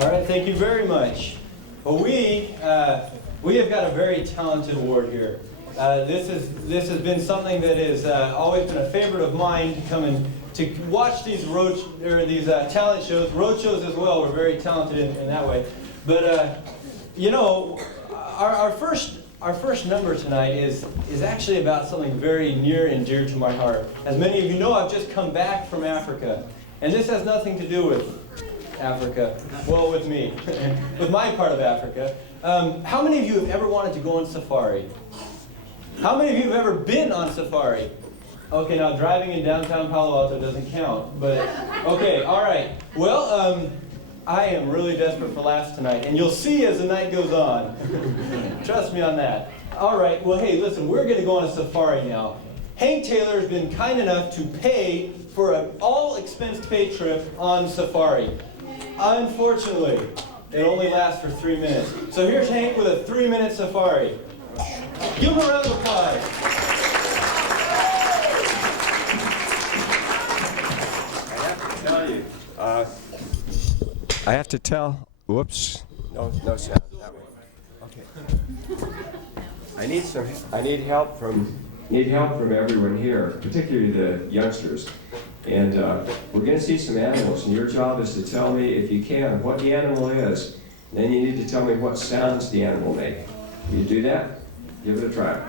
All right, thank you very much. Well, we have got a very talented ward here. This has been something that has always been a favorite of mine to come and to watch these talent shows, road shows as well. We're very talented in that way. But you know, our first number tonight is actually about something very near and dear to my heart. As many of you know, I've just come back from Africa, and this has nothing to do with Africa. Well, with me, with my part of Africa. How many of you have ever wanted to go on safari? How many of you have ever been on safari? Okay, now driving in downtown Palo Alto doesn't count, but okay, all right. Well, I am really desperate for laughs tonight, and you'll see as the night goes on. Trust me on that. All right, well, hey, listen, we're going to go on a safari now. Hank Taylor has been kind enough to pay for an all-expense-paid trip on safari. Unfortunately, it only lasts for 3 minutes. So here's Hank with a 3-minute safari. Give him a round of applause. I have to tell, whoops, no sound, that way. Okay. I need help from everyone here, particularly the youngsters. And we're going to see some animals, and your job is to tell me, if you can, what the animal is. Then you need to tell me what sounds the animal makes. Will you do that? Give it a try.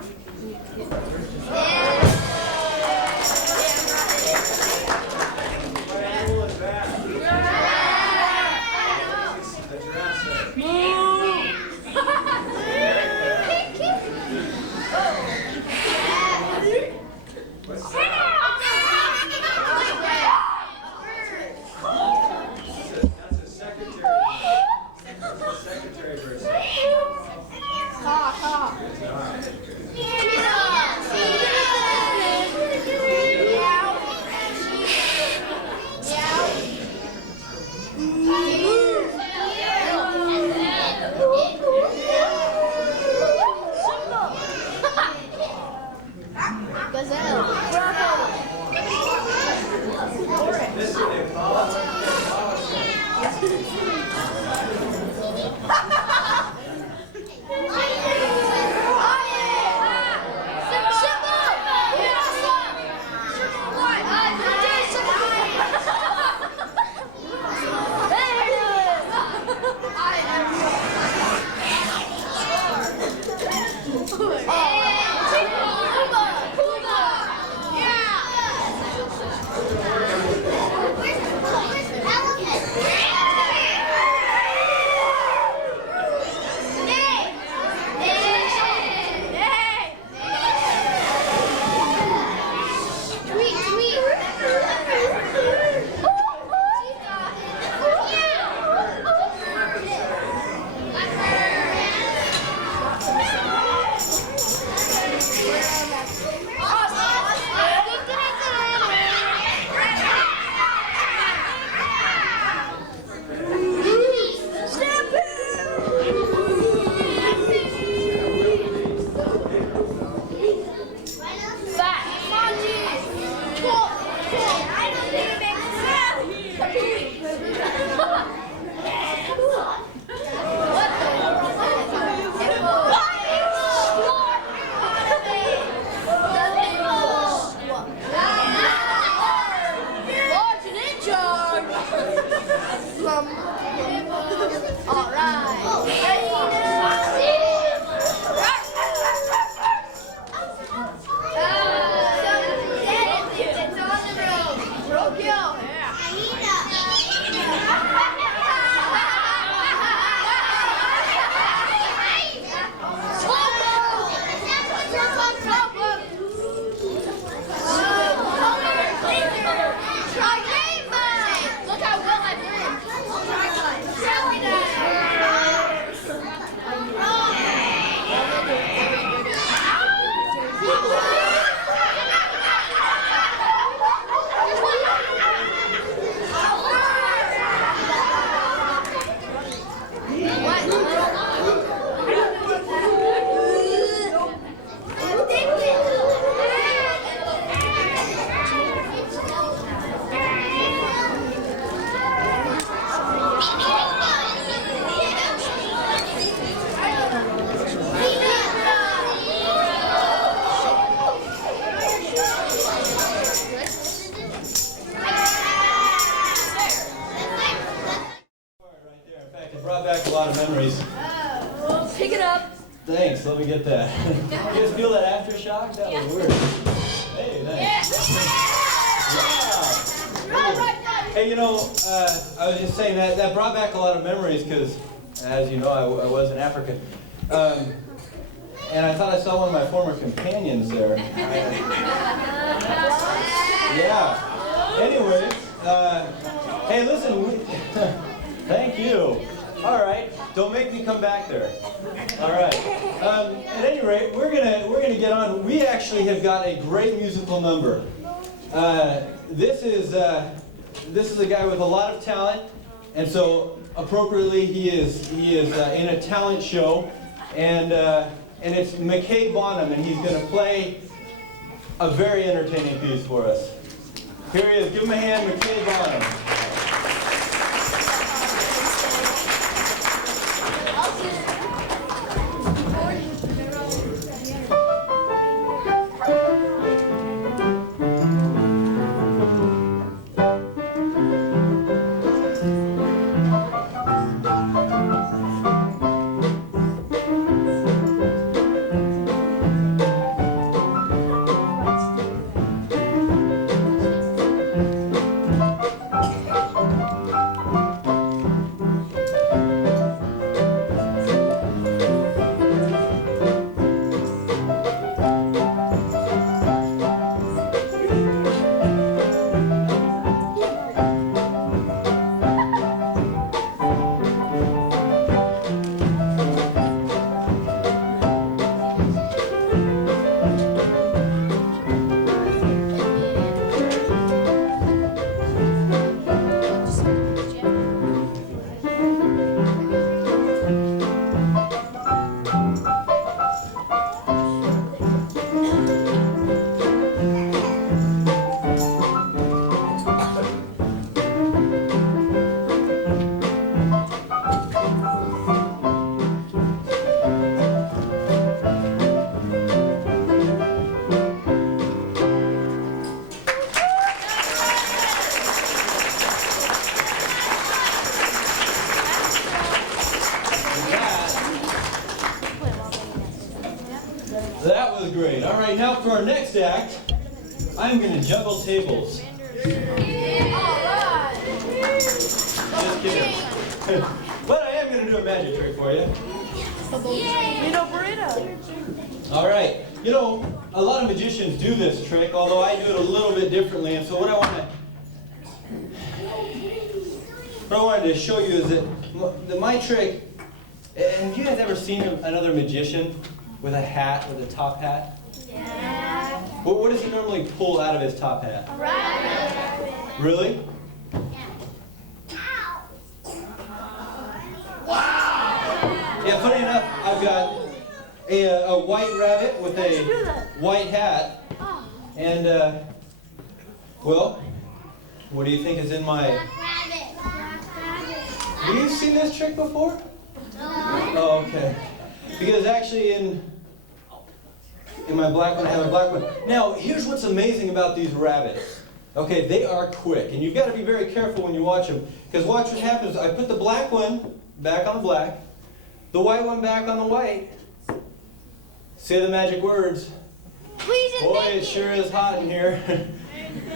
me get that. You guys feel that aftershock? That was weird. Hey, thanks. Yeah. Hey, you know, I was just saying that brought back a lot of memories because, as you know, I was in Africa. And I thought I saw one of my former companions there. Yeah. Anyway, hey, listen. Thank you. All right. Don't make me come back there. All right. At any rate, we're gonna get on. We actually have got a great musical number. This is a guy with a lot of talent, and so appropriately he is in a talent show, and it's Bonhams, and he's gonna play a very entertaining piece for us. Here he is. Give him a hand, Bonhams. That was great. All right, now for our next act, I'm going to juggle tables. Just kidding. But I am going to do a magic trick for you. All right. You know, a lot of magicians do this trick, although I do it a little bit differently. And so what I wanted to show you is that my trick, and have you guys ever seen another magician with a hat, with a top hat? Yeah. What does he normally pull out of his top hat? A rabbit. Really? Wow. Yeah, funny enough, I've got a white rabbit with a white hat. And, well, what do you think is in my... Black rabbit. Have you seen this trick before? Oh, okay. Because actually in my black one, I have a black one. Now, here's what's amazing about these rabbits. Okay, they are quick, and you've got to be very careful when you watch them. Because watch what happens. I put the black one back on the black, the white one back on the white. Say the magic words. Boy, it sure is hot in here.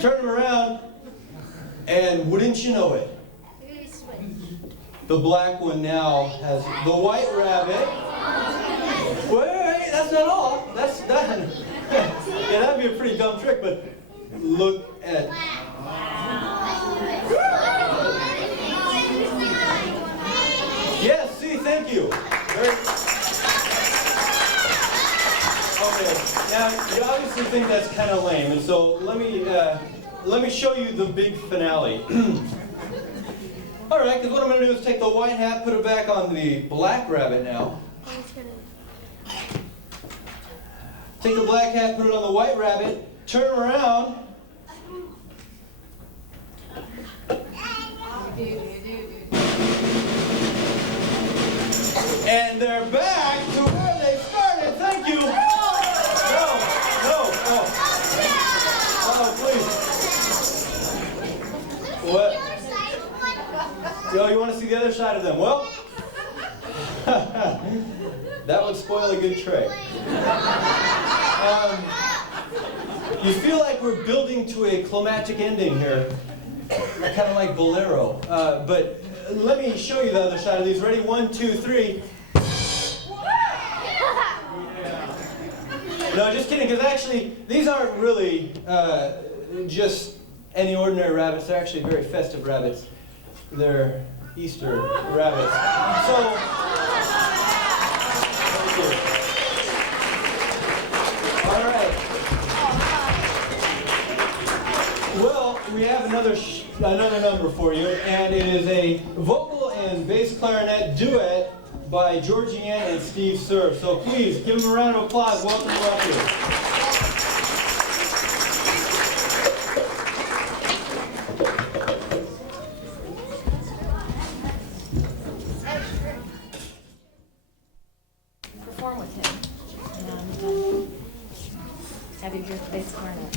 Turn them around, and wouldn't you know it? The black one now has the white rabbit. Wait, that's not all. That's done. Yeah, that'd be a pretty dumb trick, but look at. Yes, see, thank you. Okay, now you obviously think that's kind of lame, and so let me show you the big finale. All right, because what I'm going to do is take the white hat, put it back on the black rabbit now. Take the black hat, put it on the white rabbit, turn around. And they're back to where they started. Thank you. Oh, please. What? Yo, you want to see the other side of them? Well, That would spoil a good tray. You feel like we're building to a climactic ending here, kind of like Bolero. But let me show you the other side of these. Ready? 1, 2, 3. No, just kidding, because actually, these aren't really just any ordinary rabbits. They're actually very festive rabbits. They're Easter rabbits. So, all right. Well, we have another number for you, and it is a vocal and bass clarinet duet by Georgianne and Steve Cerf. So please give them a round of applause. Welcome to up here. Perform with him. And have you hear the bass clarinet.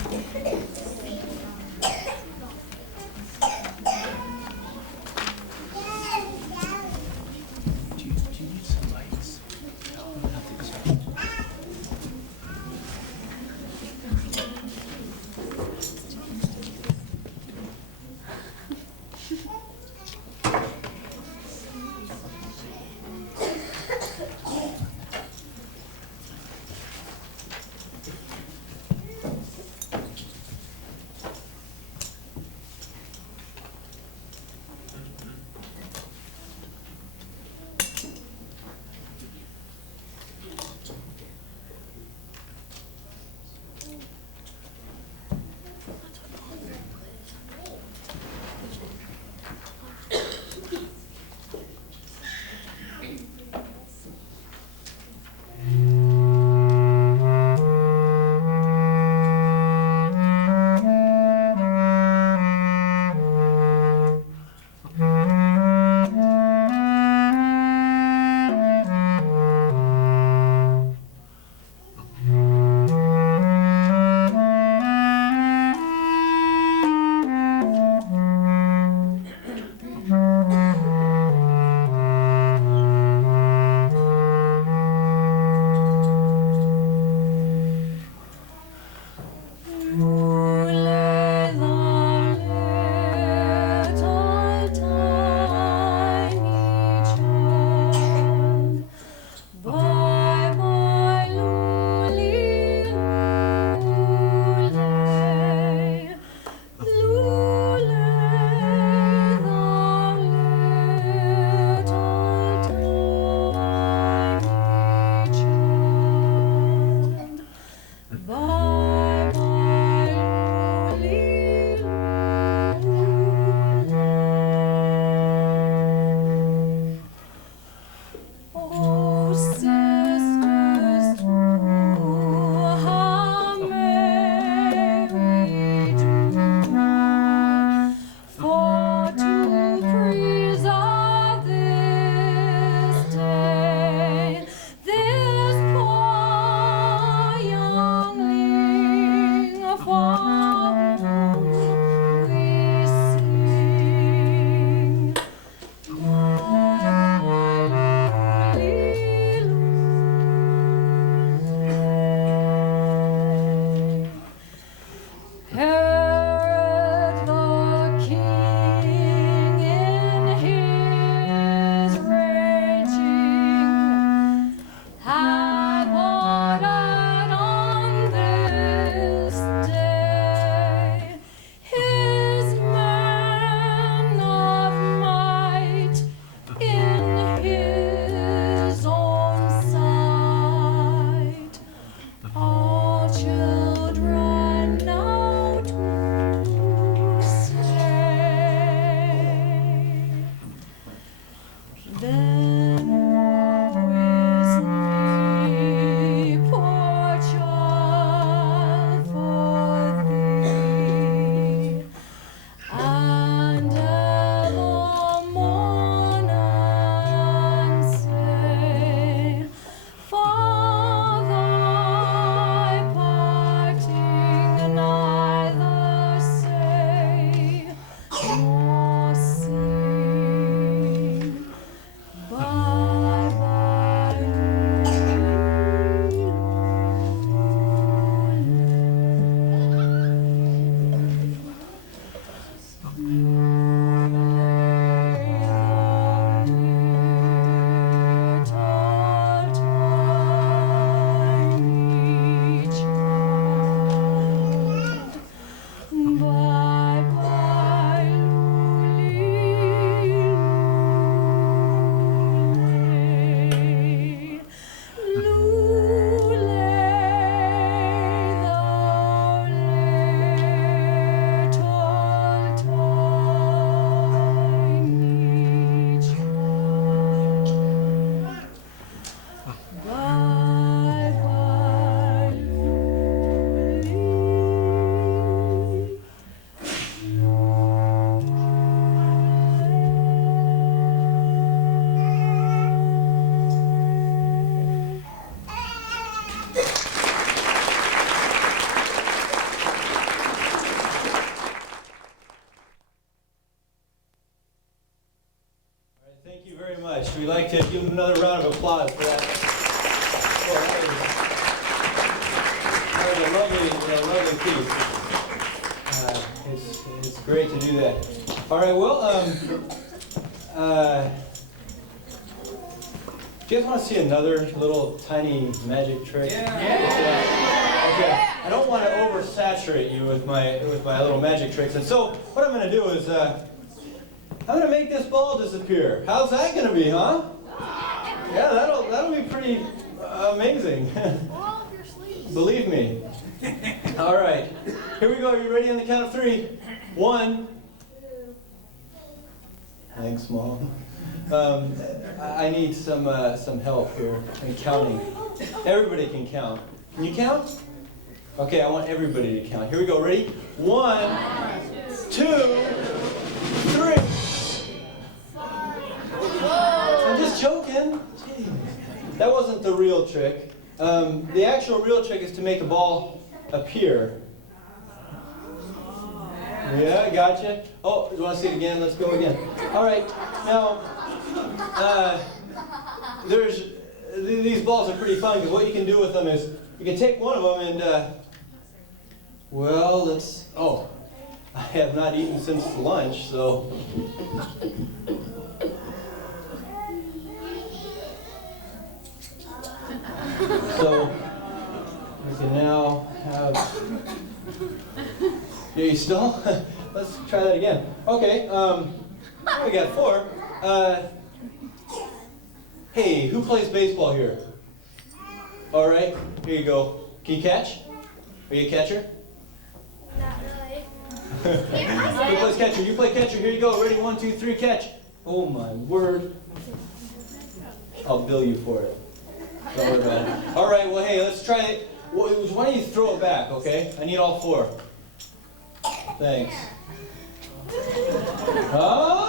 We'd like to give him another round of applause for that. Oh, that was a lovely piece. It's great to do that. All right, well, do you guys want to see another little tiny magic trick? Yeah. Okay. I don't want to oversaturate you with my little magic tricks, and so what I'm going to do is I'm going to make this ball disappear. How's that going to be, huh? Yeah, that'll be pretty amazing. Believe me. All right, here we go. Are you ready on the count of 3? 1. Thanks, Mom. I need some help here in counting. Everybody can count. Can you count? Okay, I want everybody to count. Here we go. Ready? 1, 2, 3. I'm just joking. Jeez. That wasn't the real trick. The actual real trick is to make the ball appear. Yeah, gotcha. Oh, you want to see it again? Let's go again. All right. Now, these balls are pretty fun because what you can do with them is you can take one of them and, well, I have not eaten since lunch, so. So, we can now have, are you still? Let's try that again. Okay, we got 4. Hey, who plays baseball here? All right, here you go. Can you catch? Are you a catcher? Not really. Who plays catcher? You play catcher. Here you go. Ready? 1, 2, 3, catch. Oh my word. I'll bill you for it. Don't worry about it. All right, well, hey, let's try it. Why don't you throw it back, okay? I need all 4. Thanks. Huh?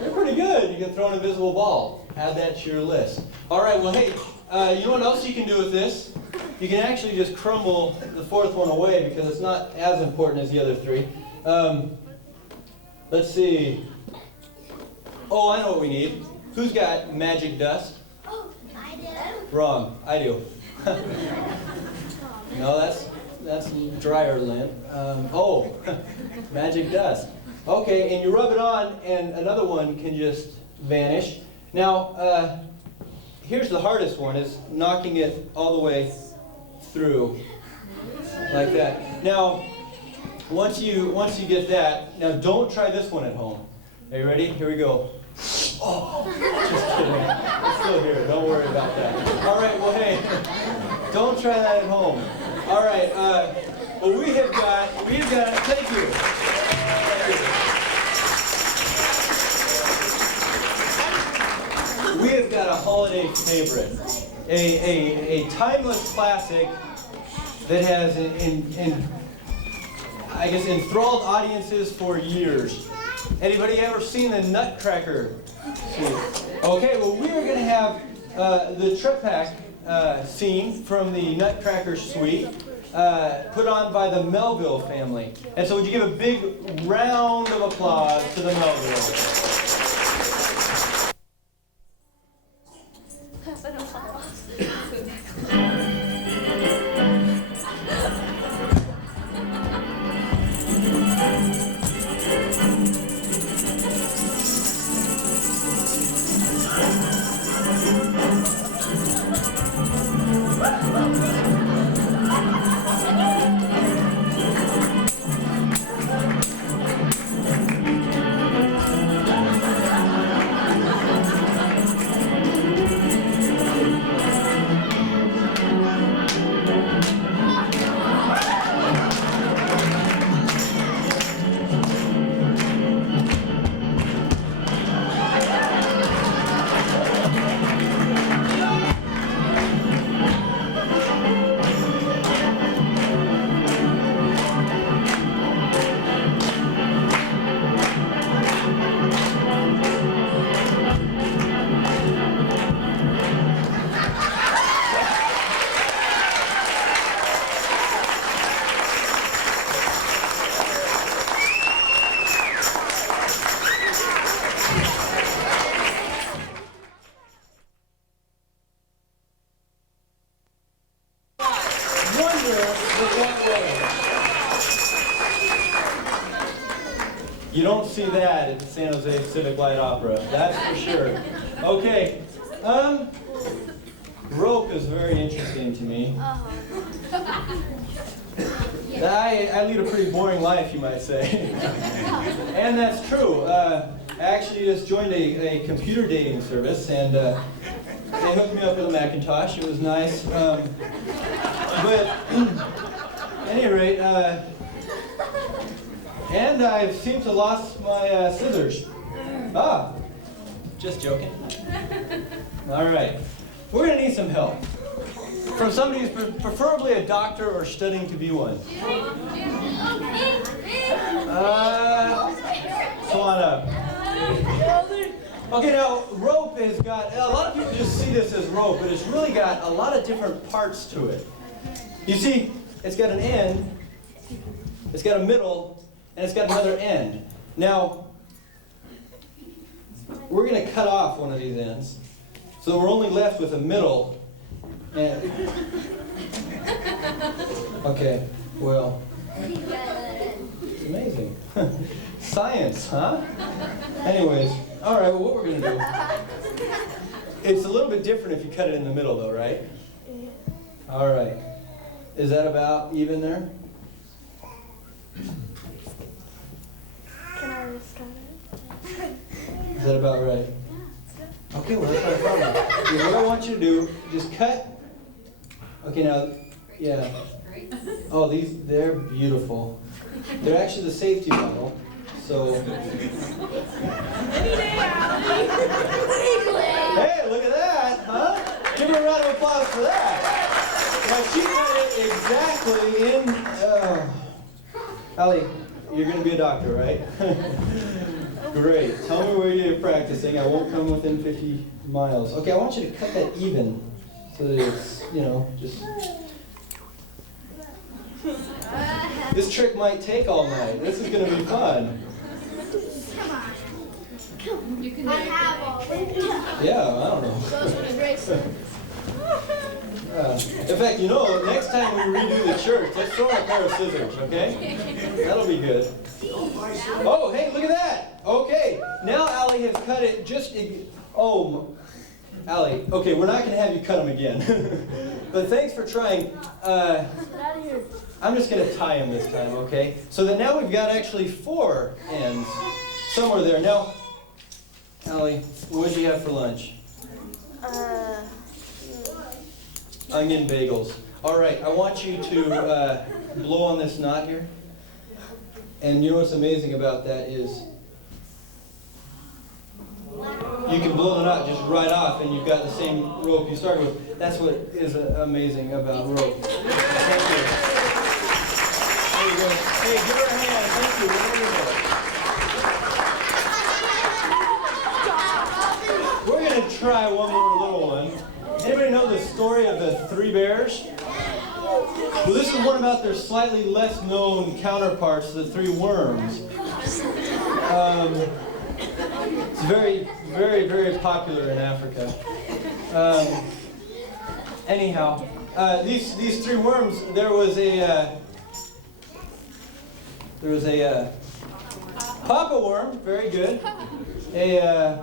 You're pretty good. You can throw an invisible ball. Add that to your list. All right, well, hey, you know what else you can do with this? You can actually just crumble the 4th one away because it's not as important as the other 3. Let's see. Oh, I know what we need. Who's got magic dust? Oh, I do. Wrong. I do. No, that's dryer lint. Magic dust. Okay, and you rub it on, and another one can just vanish. Now, here's the hardest one: is knocking it all the way through, like that. Now, once you get that, now don't try this one at home. Are you ready? Here we go. Oh, just kidding. It's still here. Don't worry about that. All right. Well, hey, don't try that at home. All right. Well, we've got. Thank you. We have got a holiday favorite, a timeless classic that has enthralled audiences for years. Anybody ever seen the Nutcracker Suite? Okay, well, we are going to have the Trepak scene from the Nutcracker Suite put on by the Melville family. And so would you give a big round of applause to the Melvilles? You don't see that at the San Jose Civic Light Opera, that's for sure. Okay, rope is very interesting to me. I lead a pretty boring life, you might say. And that's true. I actually just joined a computer dating service, and they hooked me up with a Macintosh. It was nice. But at any rate, and I seem to lost my scissors. Ah, just joking. All right, we're gonna need some help from somebody who's preferably a doctor or studying to be one. Come on up. Okay, now rope has got, a lot of people just see this as rope, but it's really got a lot of different parts to it. You see, it's got an end, it's got a middle, and it's got another end. Now, we're going to cut off one of these ends, so we're only left with a middle. And okay, well, it's amazing. Science, huh? Anyways, all right, well, what we're going to do, it's a little bit different if you cut it in the middle, though, right? All right. Is that about even there? Can I restart it? Is that about right? Okay, well, that's not a problem. Yeah, what I want you to do, just cut. Okay, now, yeah. Oh, they're beautiful. They're actually the safety model, so. Hey, look at that, huh? Give her a round of applause for that. Now, she got it exactly in, Allie, you're going to be a doctor, right? Great. Tell me where you're practicing. I won't come within 50 miles. Okay, I want you to cut that even so that it's, just... This trick might take all night. This is going to be fun. You can I have all. Yeah, I don't know. In fact, next time we redo the church, let's throw a pair of scissors, okay? That'll be good. Oh, hey, look at that! Okay, now Allie has cut it just... Oh, Allie, okay, we're not going to have you cut them again. But thanks for trying. I'm just going to tie them this time, okay? So that now we've got actually 4 ends somewhere there. Now, Allie, what did you have for lunch? Onion bagels. All right, I want you to blow on this knot here. And you know what's amazing about that is you can blow the knot just right off and you've got the same rope you started with. That's what is amazing about rope. Thank you. There you go. Hey, give her a hand. Thank you. We're going to try one more little one. Anybody know the story of the 3 bears? Well, this is one about their slightly less known counterparts, the 3 worms. It's very, very, very popular in Africa. Anyhow, these 3 worms, there was a papa worm, very good, a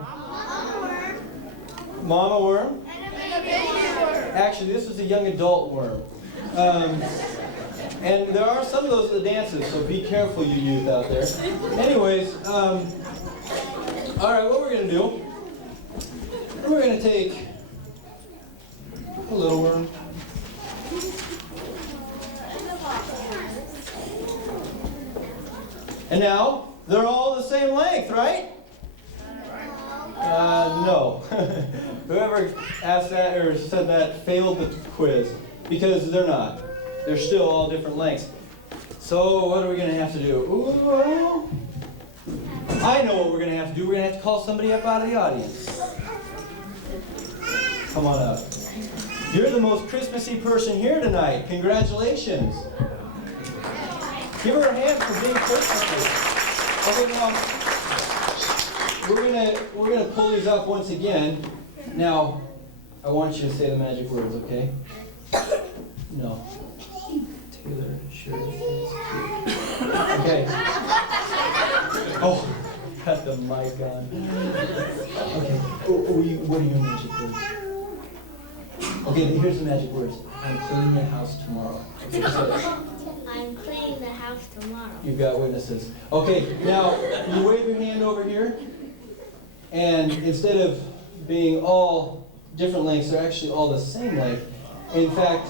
mama worm. Actually, this was a young adult worm. And there are some of those that dances, so be careful, you youth out there. Anyways, all right, what we're going to do, we're going to take a little worm. And now, they're all the same length, right? No. Whoever asked that or said that failed the quiz, because they're not. They're still all different lengths. So what are we going to have to do? Ooh, I know what we're going to have to do. We're going to have to call somebody up out of the audience. Come on up. You're the most Christmassy person here tonight. Congratulations. Give her a hand for being Christmassy. Okay, now we're gonna pull these up once again. Now, I want you to say the magic words, okay? No. Taylor, sure. Okay. Oh, got the mic on. Okay. What are your magic words? Okay, here's the magic words. I'm cleaning the house tomorrow. Okay, say it. I'm cleaning the house tomorrow. You've got witnesses. Okay, now you wave your hand over here, and instead of being all different lengths, they're actually all the same length. In fact,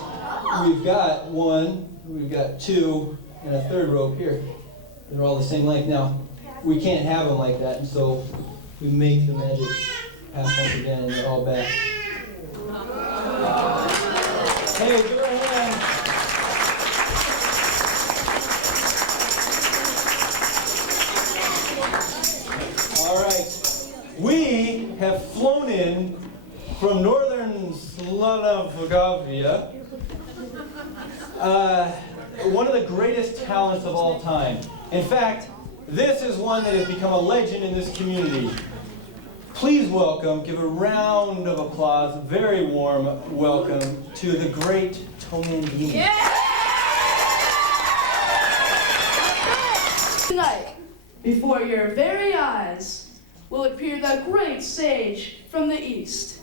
we've got one, we've got two, and a third rope here. They're all the same length. Now, we can't have them like that, and so we make the magic pass once again, and they're all back. Hey, give her a hand. All right. We have flown in from northern Slovakia, one of the greatest talents of all time. In fact, this is one that has become a legend in this community. Please welcome, give a round of applause, very warm welcome to the Great Thomandini. Yeah! Tonight, before your very eyes, will appear the great sage from the East,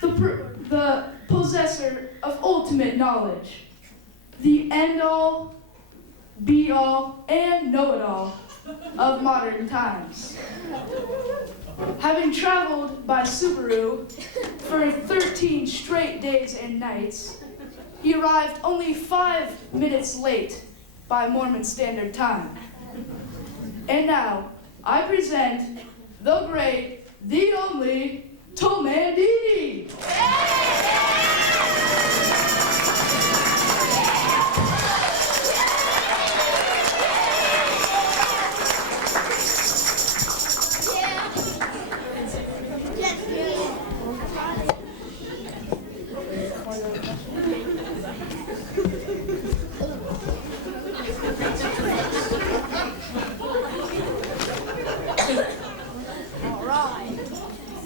the possessor of ultimate knowledge, the end-all, be-all, and know-it-all of modern times. Having traveled by Subaru for 13 straight days and nights, he arrived only 5 minutes late by Mormon Standard Time. And now, I present the great, the only, Thomandini!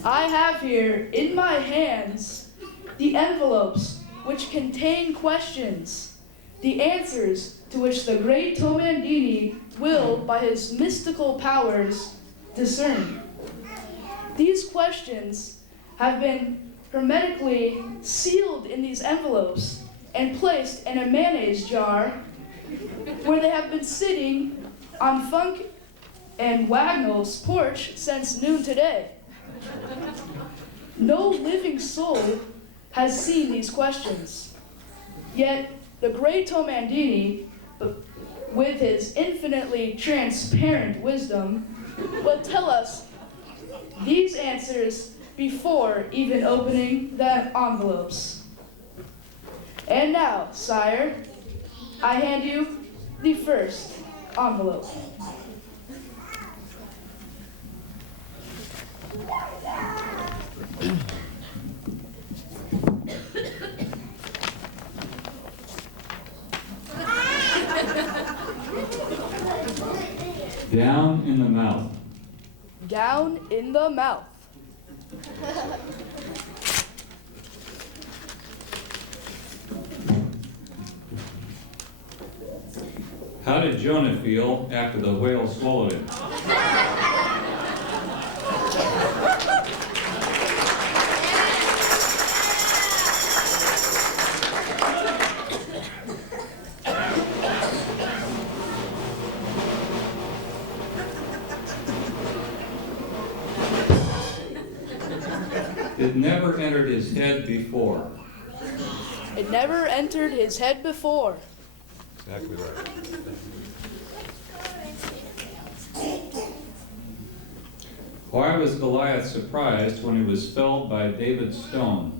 I have here in my hands the envelopes which contain questions, the answers to which the great Thomandini will, by his mystical powers, discern. These questions have been hermetically sealed in these envelopes and placed in a mayonnaise jar where they have been sitting on Funk and Wagnall's porch since noon today. No living soul has seen these questions. Yet the great Thomandini, with his infinitely transparent wisdom, will tell us these answers before even opening the envelopes. And now, sire, I hand you the first envelope. Down in the mouth. Down in the mouth. How did Jonah feel after the whale swallowed him? It never entered his head before. It never entered his head before. Exactly right. Why was Goliath surprised when he was felled by David's stone?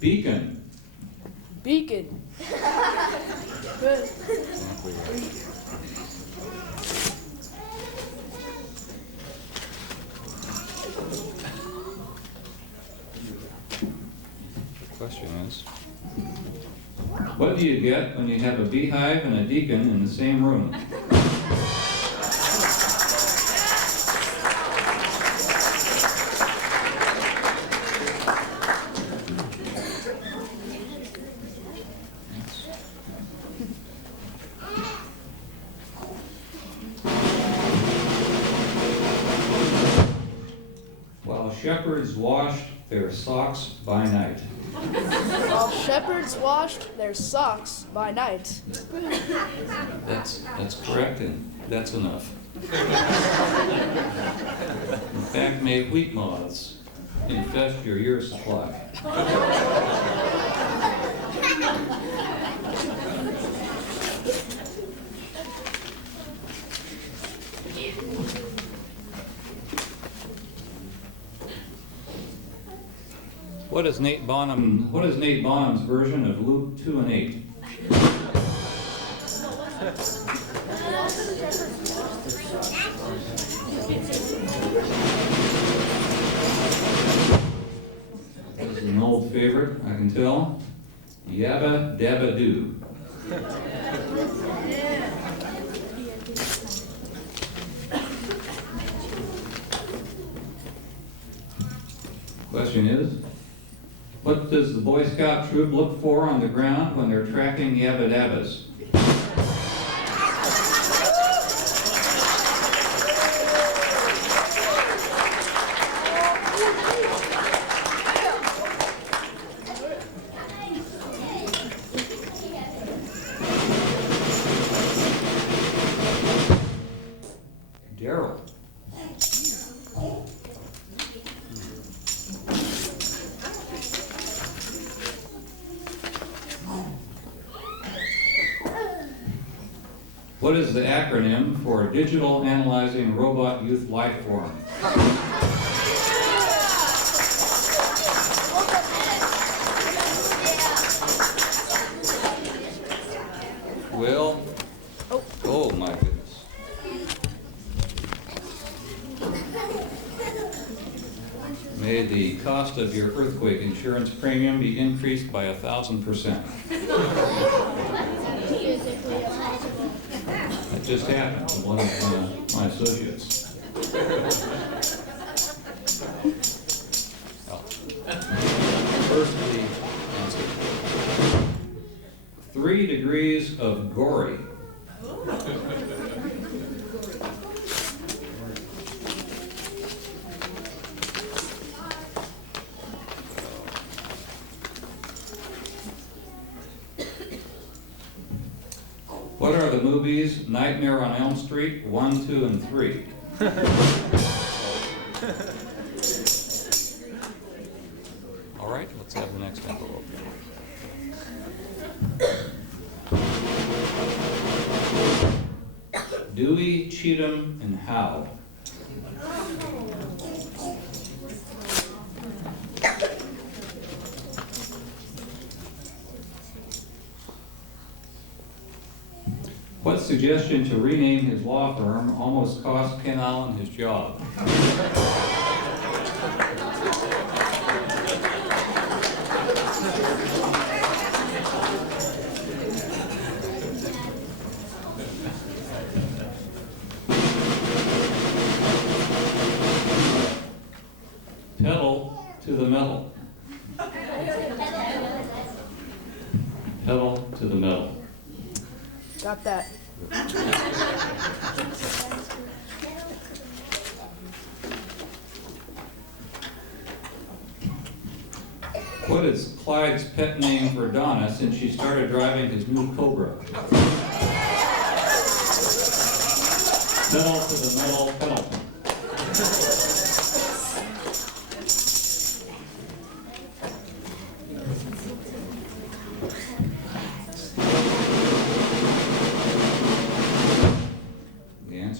Beacon. Beacon. Good. The question is, what do you get when you have a beehive and a deacon in the same room? While shepherds washed their socks by night. While shepherds washed their socks by night. That's correct, and that's enough. In fact, may wheat moths infest your year's supply. What is Nate Bonham's version of Luke 2:8? This is an old favorite, I can tell. Yabba dabba doo. Question is, what does the Boy Scout troop look for on the ground when they're tracking yabba dabbas? Daryl. What is the acronym for Digital Analyzing Robot Youth Lifeform? Will? Oh my goodness. May the cost of your earthquake insurance premium be increased by 1,000%. That just happened to one of my associates. First, the answer. 3 degrees of gory. What are the movies Nightmare on Elm Street 1, 2, and 3? All right, let's have the next envelope. Dewey, Cheatham, and Howe. What suggestion to rename his law firm almost cost Ken Allen his job? Pedal to the metal. Pedal to the metal. Got that. What is Clyde's pet name for Donna since she started driving his new Cobra? Pedal to the metal, pedal.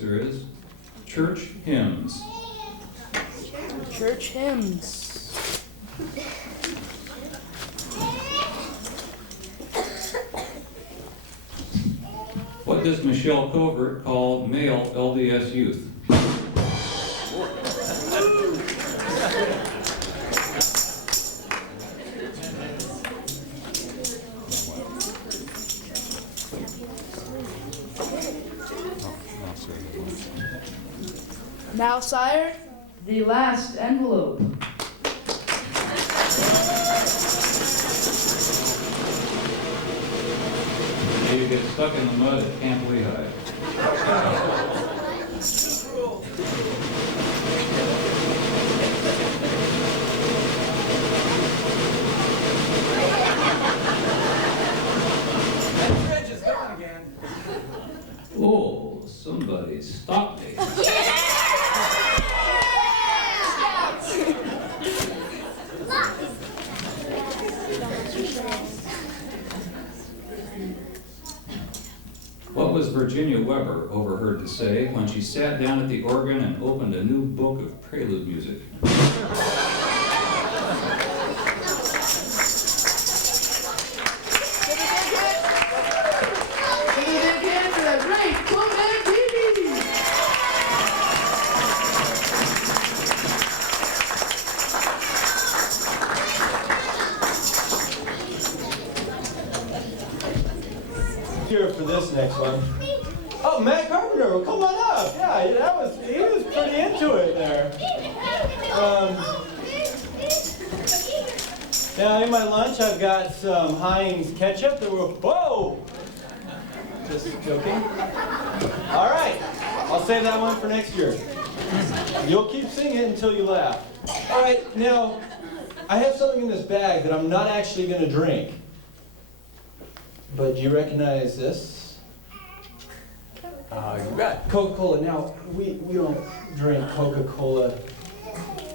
Is church hymns. Church hymns. What does Michelle Covert call male LDS youth? Now, sire, the last envelope. Maybe get stuck in the mud at Camp Lehigh. somebody stop me. What was Virginia Weber overheard to say when she sat down at the organ and opened a new book of prelude music? Great Thomandini! Here for this next one. Oh, Matt Carpenter, well, come on up. Yeah, he was pretty into it there. Now in my lunch I've got some Heinz ketchup that whoa! Just joking. All right, I'll save that one for next year. You'll keep singing it until you laugh. All right, now I have something in this bag that I'm not actually going to drink. But do you recognize this? You got Coca-Cola. Now, we don't drink Coca-Cola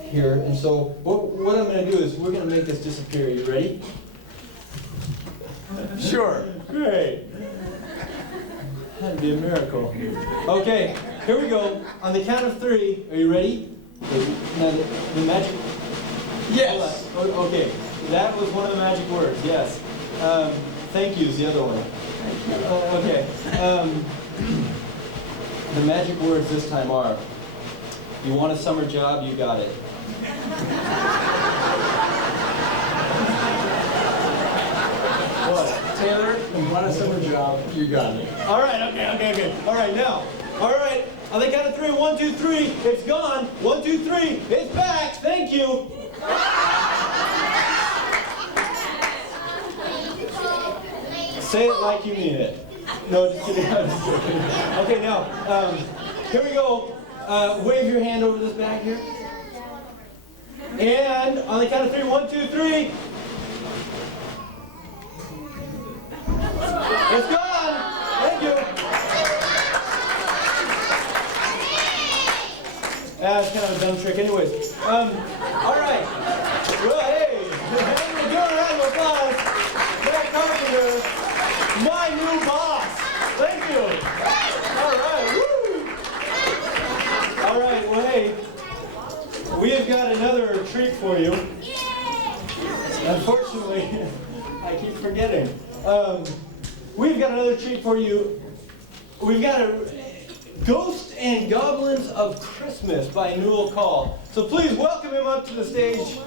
here, and so what I'm going to do is we're going to make this disappear. You ready? Sure. Great. That'd be a miracle. Okay, here we go. On the count of 3, are you ready? Now, the magic... Yes. Okay, that was one of the magic words, yes. Thank you is the other one. Okay. The magic words this time are, you want a summer job, you got it. What? Taylor, you want a summer job, you got it. All right, okay. All right, now. All right, on the count of 3, 1, 2, 3, it's gone. 1, 2, 3, it's back. Thank you. Say it like you mean it. No, just kidding. I'm just joking. Okay, now, here we go. Wave your hand over this bag here. And on the count of 3, 1, 2, 3. It's gone. Thank you. That's kind of a dumb trick anyways. All right. Well, hey. We're doing a round of applause. Matt Carpenter. My new boss! Thank you! Alright, woo! Alright, well hey, we have got another treat for you. Unfortunately, I keep forgetting. We've got another treat for you. We've got a Ghosts and Goblins of Christmas by Newell Call. So please welcome him up to the stage,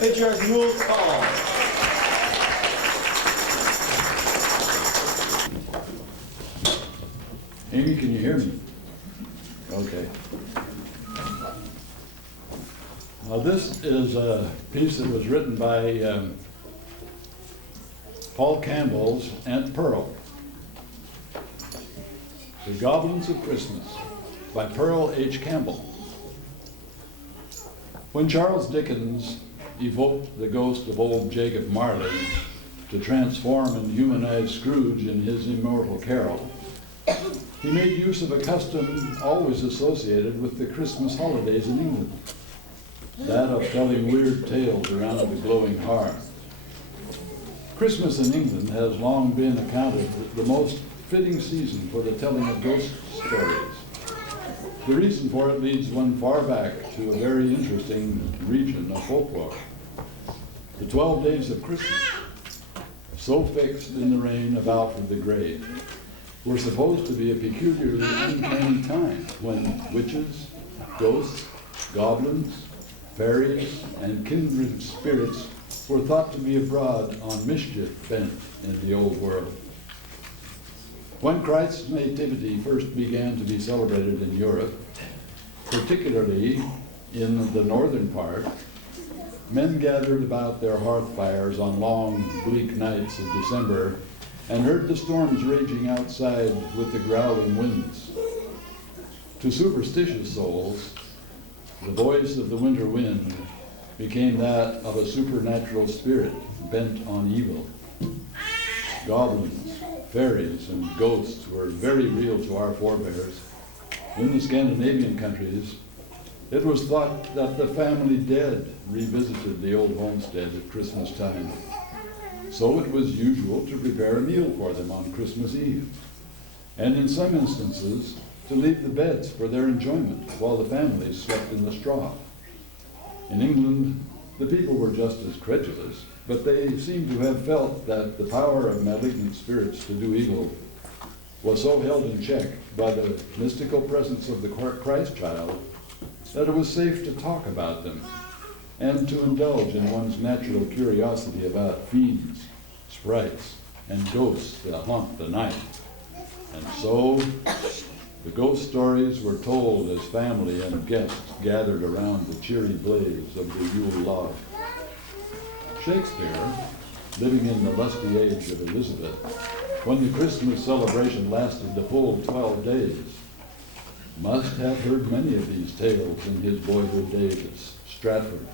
Patriarch Newell Call. Amy, can you hear me? Okay. Now this is a piece that was written by Paul Campbell's Aunt Pearl. The Goblins of Christmas by Pearl H. Campbell. When Charles Dickens evoked the ghost of old Jacob Marley to transform and humanize Scrooge in his immortal carol, he made use of a custom always associated with the Christmas holidays in England, that of telling weird tales around the glowing hearth. Christmas in England has long been accounted the most fitting season for the telling of ghost stories. The reason for it leads one far back to a very interesting region of folklore. The 12 days of Christmas, so fixed in the reign of Alfred the Great, were supposed to be a peculiarly uncanny time when witches, ghosts, goblins, fairies, and kindred spirits were thought to be abroad on mischief bent in the old world. When Christ's nativity first began to be celebrated in Europe, particularly in the northern part, men gathered about their hearth fires on long, bleak nights of December and heard the storms raging outside with the growling winds. To superstitious souls, the voice of the winter wind became that of a supernatural spirit bent on evil. Goblins, fairies, and ghosts were very real to our forebears, In the Scandinavian countries, it was thought that the family dead revisited the old homestead at Christmas time. So it was usual to prepare a meal for them on Christmas Eve, and in some instances, to leave the beds for their enjoyment while the families slept in the straw. In England, the people were just as credulous, but they seem to have felt that the power of malignant spirits to do evil was so held in check by the mystical presence of the Christ child that it was safe to talk about them and to indulge in one's natural curiosity about fiends, sprites, and ghosts that haunt the night. And so, the ghost stories were told as family and guests gathered around the cheery blaze of the Yule log. Shakespeare, living in the lusty age of Elizabeth, when the Christmas celebration lasted the full 12 days, must have heard many of these tales in his boyhood days at Stratford.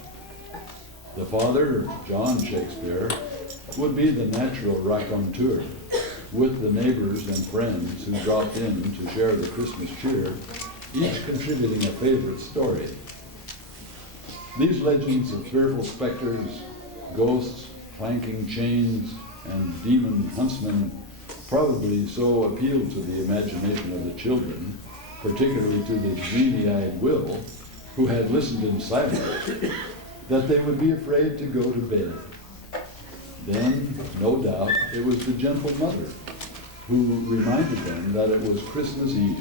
The father, John Shakespeare, would be the natural raconteur, with the neighbors and friends who dropped in to share the Christmas cheer, each contributing a favorite story. These legends of fearful specters, ghosts, clanking chains, and demon huntsmen probably so appealed to the imagination of the children, particularly to the dreamy-eyed Will, who had listened in silence, that they would be afraid to go to bed. Then, no doubt, it was the gentle mother who reminded them that it was Christmas Eve.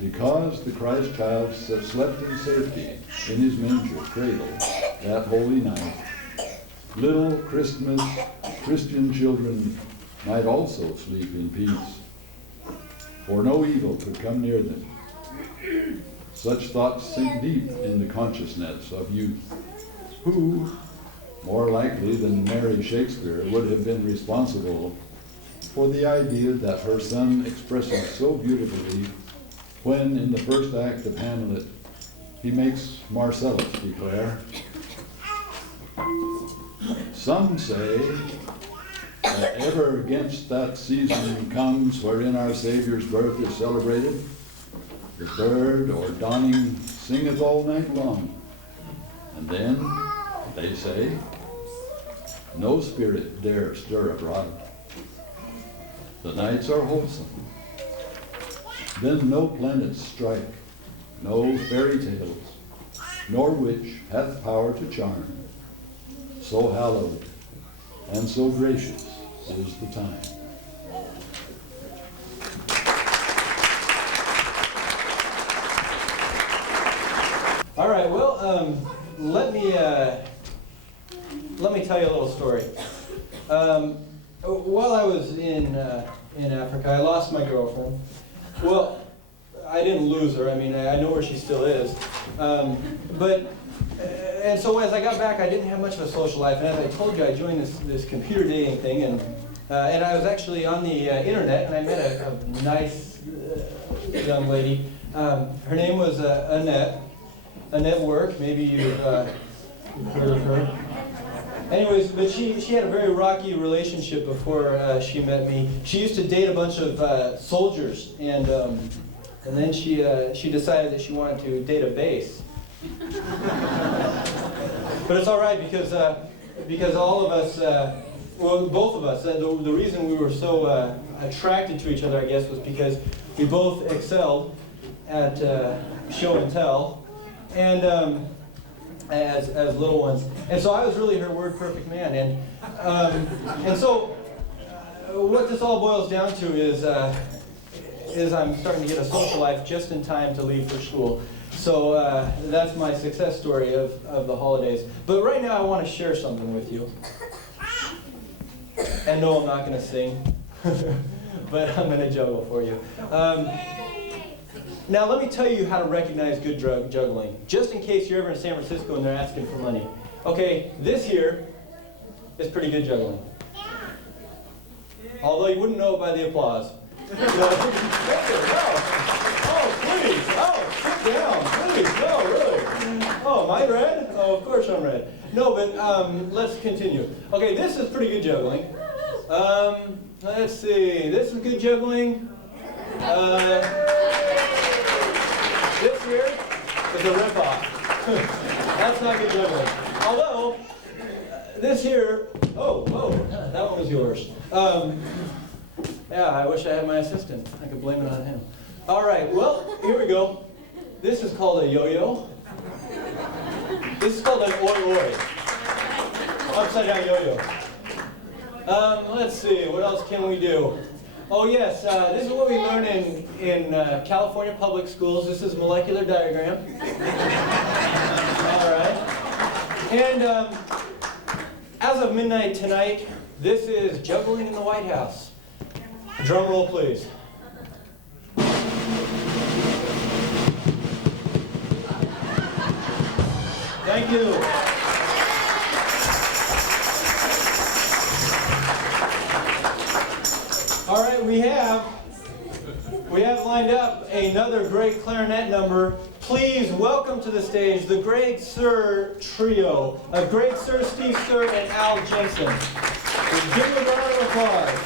Because the Christ child slept in safety in his manger cradle that holy night, little Christian children might also sleep in peace, for no evil could come near them. Such thoughts sink deep in the consciousness of youth, who, more likely than Mary Shakespeare, would have been responsible for the idea that her son expresses so beautifully when, in the first act of Hamlet, he makes Marcellus declare, "Some say that ever against that season comes wherein our Savior's birth is celebrated, the bird or dawning singeth all night long, and then, they say, no spirit dare stir abroad. The nights are wholesome. Then no planets strike, no fairy tales, nor witch hath power to charm. So hallowed and so gracious is the time." All right, well, let me tell you a little story. While I was in Africa, I lost my girlfriend. Well, I didn't lose her. I mean, I know where she still is. And so as I got back, I didn't have much of a social life. And as I told you, I joined this computer dating thing, and I was actually on the internet, and I met a nice young lady. Her name was Annette Work. Maybe you've heard of her. Anyways, but she had a very rocky relationship before she met me. She used to date a bunch of soldiers, and then she decided that she wanted to date a bass. But it's all right because all of us, well, both of us, the reason we were so attracted to each other, I guess, was because we both excelled at show and tell, and as little ones. And so I was really her word perfect man. And so what this all boils down to is I'm starting to get a social life just in time to leave for school. So that's my success story of the holidays. But right now I want to share something with you. And no, I'm not going to sing, but I'm going to juggle for you. Now let me tell you how to recognize good juggling, just in case you're ever in San Francisco and they're asking for money. Okay, this here is pretty good juggling. Although you wouldn't know it by the applause. Oh, please. Oh, sit down. Please. No, really. Oh, am I red? Oh, of course I'm red. No, but let's continue. Okay, this is pretty good juggling. Let's see. This is good juggling. It's a ripoff. That's not good juggling. Although, this here, oh, whoa, that one was yours. Yeah, I wish I had my assistant. I could blame it on him. All right, well, here we go. This is called a yo-yo. This is called an oi-oi. Upside down yo-yo. Let's see, what else can we do? Oh yes, this is what we learn in California public schools. This is molecular diagram. All right. And as of midnight tonight, this is juggling in the White House. Drum roll, please. Thank you. All right, we have lined up another great clarinet number. Please welcome to the stage the Great Sir Trio of Great Sir Steve Sir and Al Jensen. Give them a round of applause.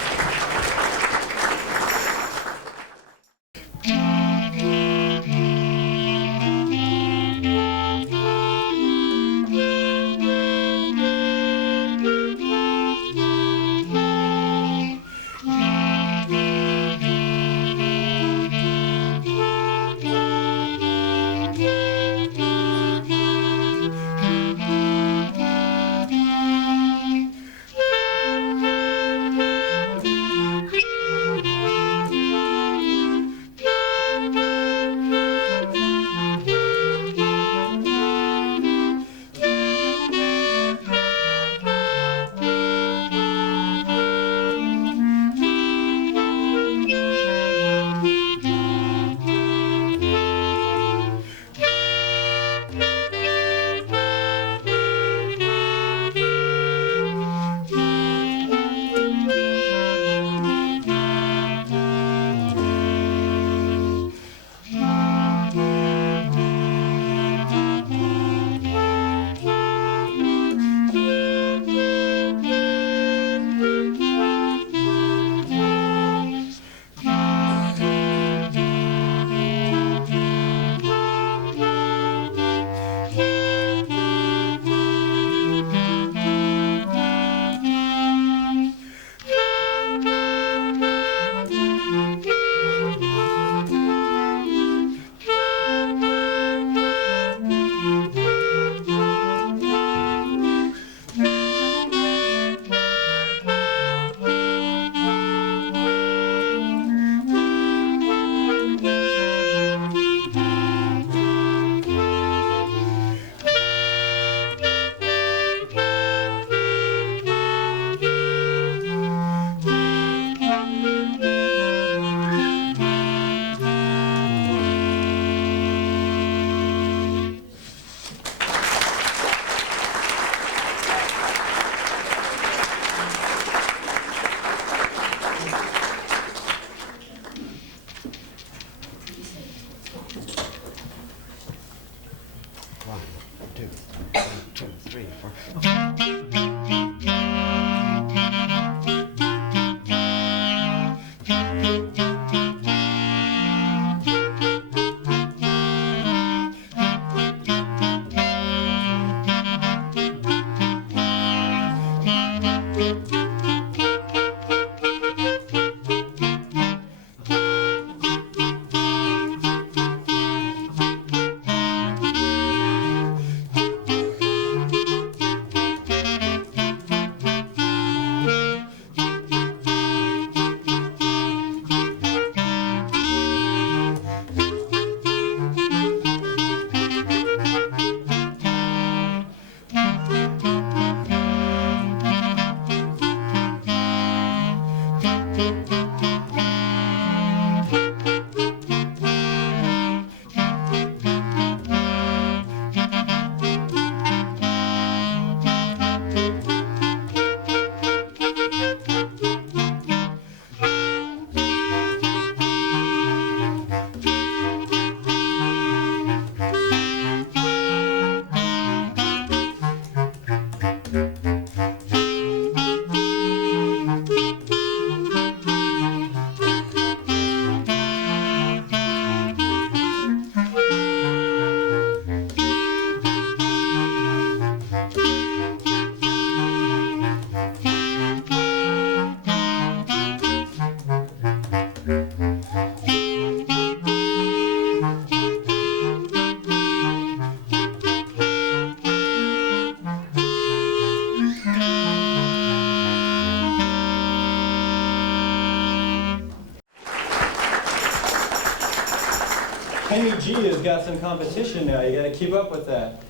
Julia's got some competition now. You got to keep up with that.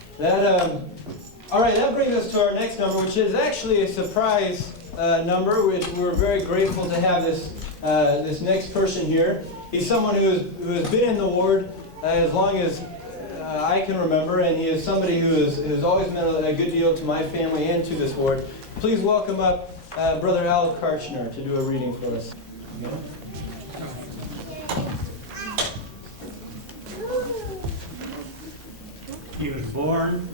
All right, that brings us to our next number, which is actually a surprise number. We're very grateful to have this next person here. He's someone who has been in the ward as long as I can remember, and he is somebody who's always meant a good deal to my family and to this ward. Please welcome up Brother Al Karchner to do a reading for us. Okay. He was born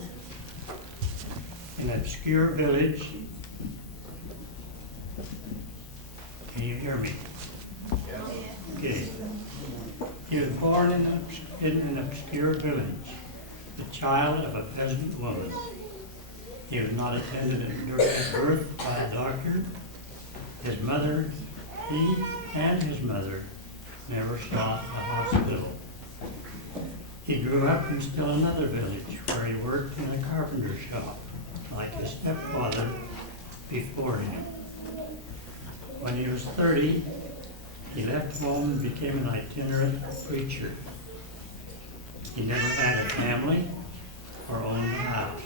in an obscure village. Can you hear me? Yes. Okay. He was born in an obscure village, the child of a peasant woman. He was not attended at birth by a doctor. He and his mother never sought a hospital. He grew up in still another village where he worked in a carpenter shop, like his stepfather before him. When he was 30, he left home and became an itinerant preacher. He never had a family or owned a house.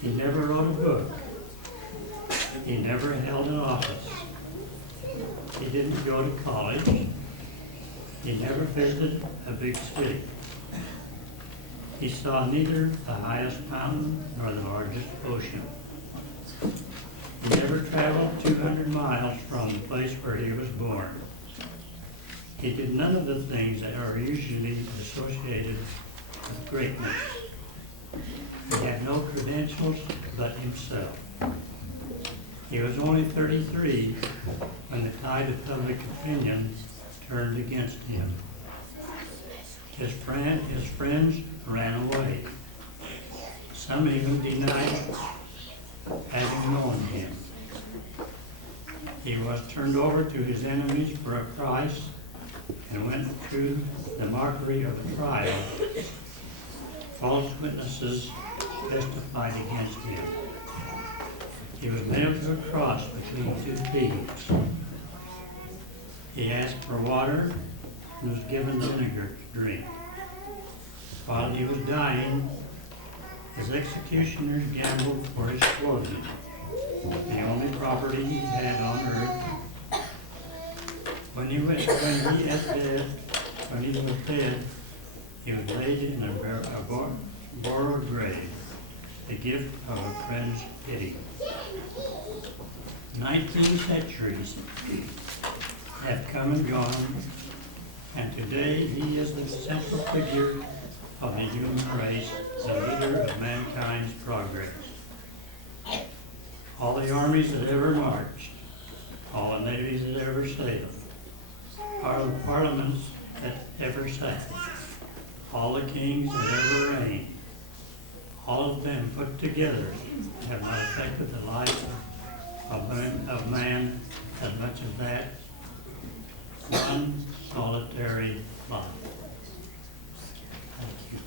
He never wrote a book. He never held an office. He didn't go to college. He never visited a big city. He saw neither the highest mountain nor the largest ocean. He never traveled 200 miles from the place where he was born. He did none of the things that are usually associated with greatness. He had no credentials but himself. He was only 33 when the tide of public opinion turned against him. His friends ran away. Some even denied having known him. He was turned over to his enemies for a price and went through the mockery of a trial. False witnesses testified against him. He was nailed to a cross between two thieves. He asked for water and was given vinegar to drink. While he was dying, his executioners gambled for his clothing, the only property he had on earth. When he was dead, he was laid in a borrowed grave, the gift of a friend's pity. 19 centuries have come and gone, and today he is the central figure of the human race, the leader of mankind's progress. All the armies that ever marched, all the navies that ever sailed, all the parliaments that ever sat, all the kings that ever reigned, all of them put together have not affected the life of man as much as that one solitary life. Thank you.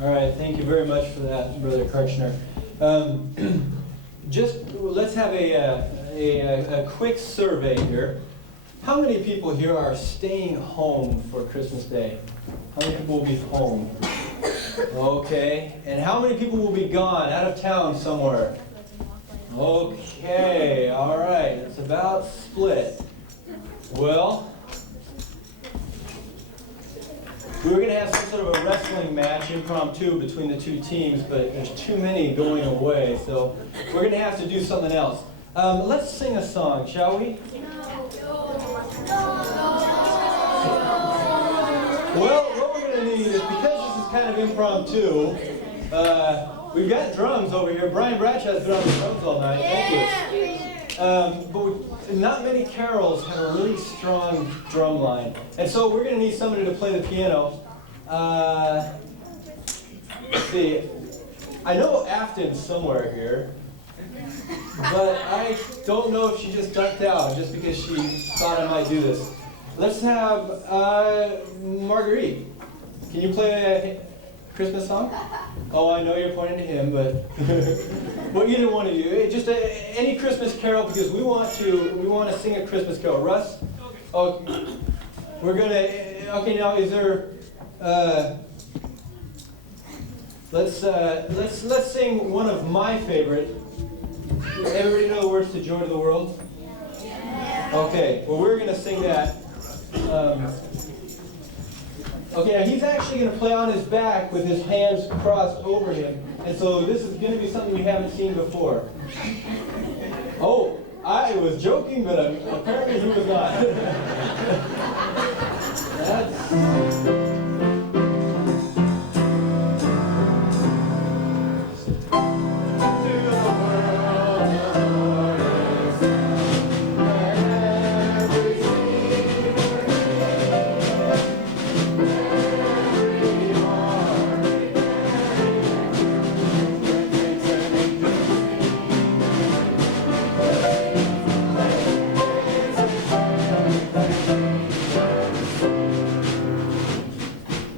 All right, thank you very much for that, Brother Karchner. Let's have a quick survey here. How many people here are staying home for Christmas Day? How many people will be home? Okay, and how many people will be gone, out of town somewhere? Okay, all right, it's about split. Well, we were going to have some sort of a wrestling match, impromptu, between the two teams, but there's too many going away, so we're going to have to do something else. Let's sing a song, shall we? Well, what we're going to need is, because this is kind of impromptu, we've got drums over here. Brian Bradshaw's been on the drums all night. Thank you. But not many carols have a really strong drum line. And so we're going to need somebody to play the piano. Let's see. I know Afton's somewhere here, but I don't know if she just ducked out just because she thought I might do this. let's have Marguerite. Can you play a Christmas song? Oh, I know you're pointing to him, but well, either one of you, just any Christmas carol, because we want to sing a Christmas carol. Russ, oh, we're gonna. Okay, now is there? Let's sing one of my favorite. Everybody know the words to "Joy to the World"? Okay, well we're gonna sing that. Okay, now he's actually going to play on his back with his hands crossed over him. And so this is going to be something we haven't seen before. Oh, I was joking, but apparently he was not.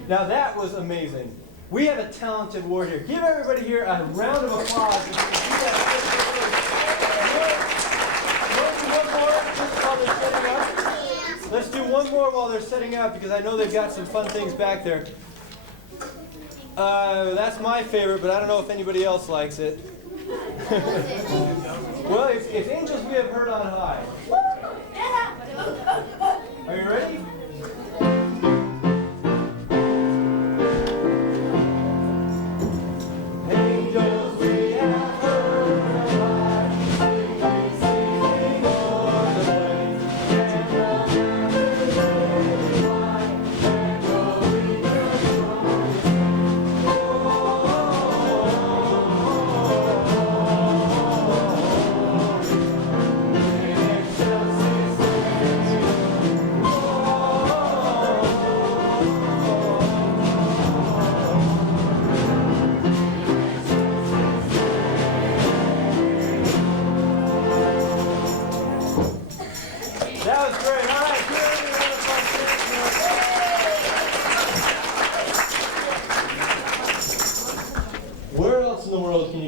Now that was amazing. We have a talented ward here. Give everybody here a round of applause. Let's do one more while they're setting up, because I know they've got some fun things back there. That's my favorite, but I don't know if anybody else likes it. Well, it's Angels We Have Heard on High. Are you ready?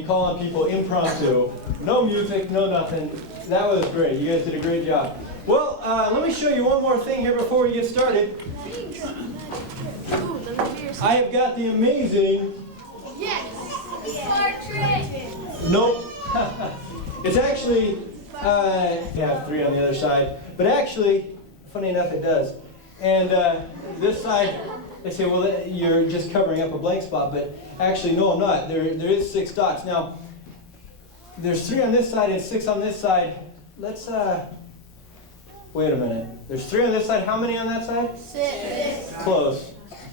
Call on people impromptu. No music, no nothing. That was great. You guys did a great job. Well, let me show you one more thing here before we get started. I have got the amazing... Yes! Star Trek! Nope. It's actually... yeah, 3 on the other side. But actually, funny enough, it does. And this side... They say, well, you're just covering up a blank spot, but actually, no, I'm not. There is 6 dots. Now, there's 3 on this side and 6 on this side. Let's, wait a minute. There's 3 on this side. How many on that side? 6. Close.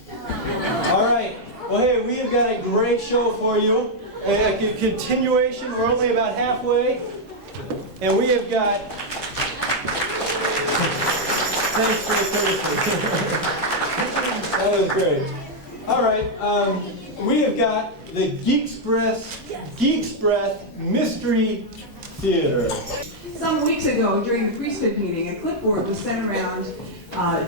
All right. Well, hey, we have got a great show for you. A continuation. We're only about halfway. And we have got... Thanks for the courtesy. That was great. All right, we have got the Geeks Breath Mystery Theater. Some weeks ago, during the priesthood meeting, a clipboard was sent around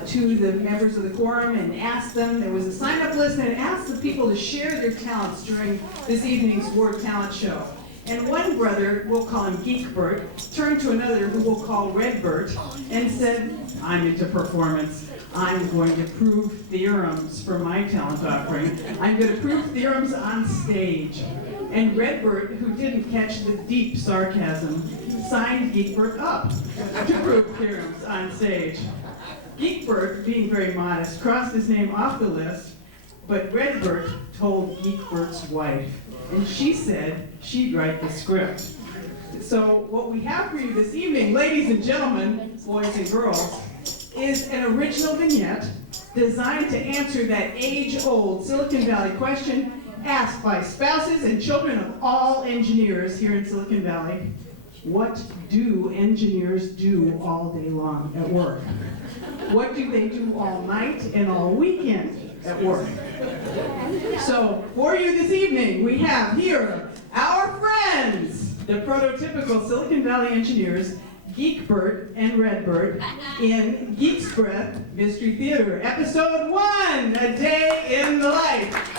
to the members of the quorum and asked them, there was a sign-up list, and it asked the people to share their talents during this evening's Ward Talent Show. And one brother, we'll call him Geek Bert, turned to another who we'll call Red Bert and said, I'm into performance. I'm going to prove theorems for my talent offering. I'm going to prove theorems on stage. And Redbird, who didn't catch the deep sarcasm, signed Geekbert up to prove theorems on stage. Geekbert, being very modest, crossed his name off the list, but Redbird told Geekbert's wife, and she said she'd write the script. So what we have for you this evening, ladies and gentlemen, boys and girls, is an original vignette designed to answer that age-old Silicon Valley question asked by spouses and children of all engineers here in Silicon Valley. What do engineers do all day long at work? What do they do all night and all weekend at work? So, for you this evening, we have here our friends, the prototypical Silicon Valley engineers, Geekbird and Redbird in Geeks Breath Mystery Theater, Episode 1, A Day in the Life.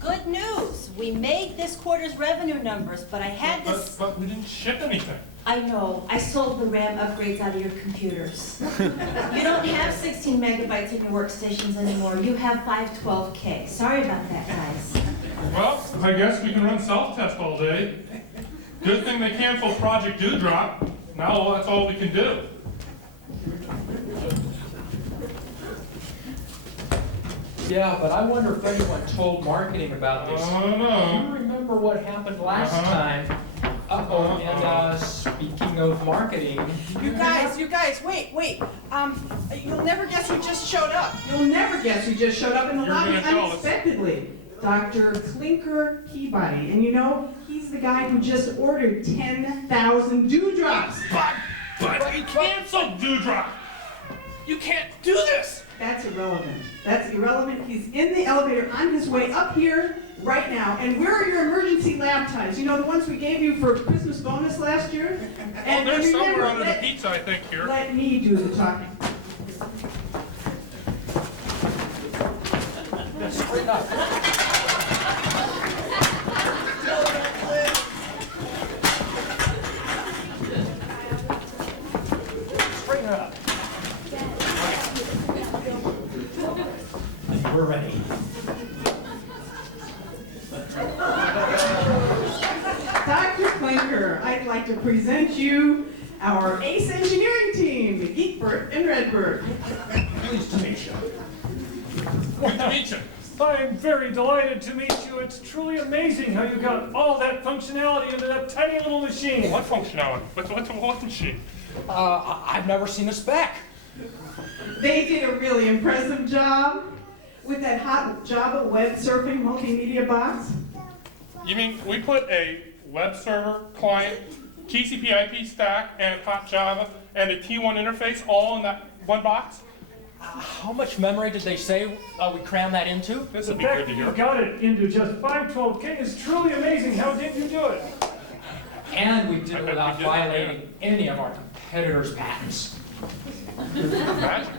Good news, we made this quarter's revenue numbers, but I had this... But we didn't ship anything. I know, I sold the RAM upgrades out of your computers. You don't have 16 megabytes in your workstations anymore, you have 512K. Sorry about that, guys. Well, I guess we can run self-test all day. Good thing they canceled Project Dewdrop. Now that's all we can do. Yeah, but I wonder if anyone told marketing about this. I don't know. You remember what happened last time? And speaking of marketing... You guys, wait. You'll never guess who just showed up. You'll never guess who just showed up in the You're lobby gonna tell us. unexpectedly. Dr. Clinker Peabody. And you know, he's the guy who just ordered 10,000 dewdrops. But we canceled Dewdrop. You can't do this. That's irrelevant. That's irrelevant. He's in the elevator on his way up here right now. And where are your emergency lab ties? You know, the ones we gave you for Christmas bonus last year? And There's remember, somewhere under the pizza, I think, here. let me do the talking. Straighten up. Straighten up. We're ready. Dr. Clinker, I'd like to present you our ACE engineering team, the Geekbird and Redbird. Pleased to meet you. Good to meet you. I'm very delighted to meet you. It's truly amazing how you got all that functionality into that tiny little machine. What functionality? What machine? I've never seen a spec. They did a really impressive job with that hot Java web surfing multimedia box. You mean we put a web server, client, TCP/IP stack, and hot Java, and a T1 interface all in that one box? How much memory did they say we crammed that into? This The would be fact good that to you hear. got it into just 512K is truly amazing. How did you do it? And we did it without violating any of our competitors' patents. Magic.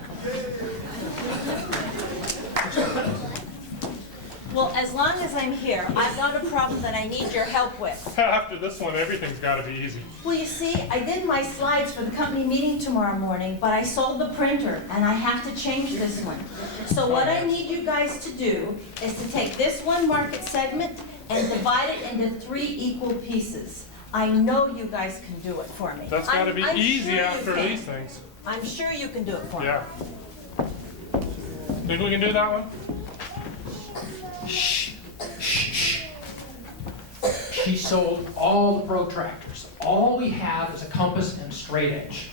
Well, as long as I'm here, I've got a problem that I need your help with. After this one, everything's got to be easy. Well, you see, I did my slides for the company meeting tomorrow morning, but I sold the printer, and I have to change this one. So what I need you guys to do is to take this one market segment and divide it into 3 equal pieces. I know you guys can do it for me. That's got to be I'm easy sure you after can. these things. I'm sure you can do it for me. Yeah. Think we can do that one? Shh. She sold all the protractors. All we have is a compass and a straight edge.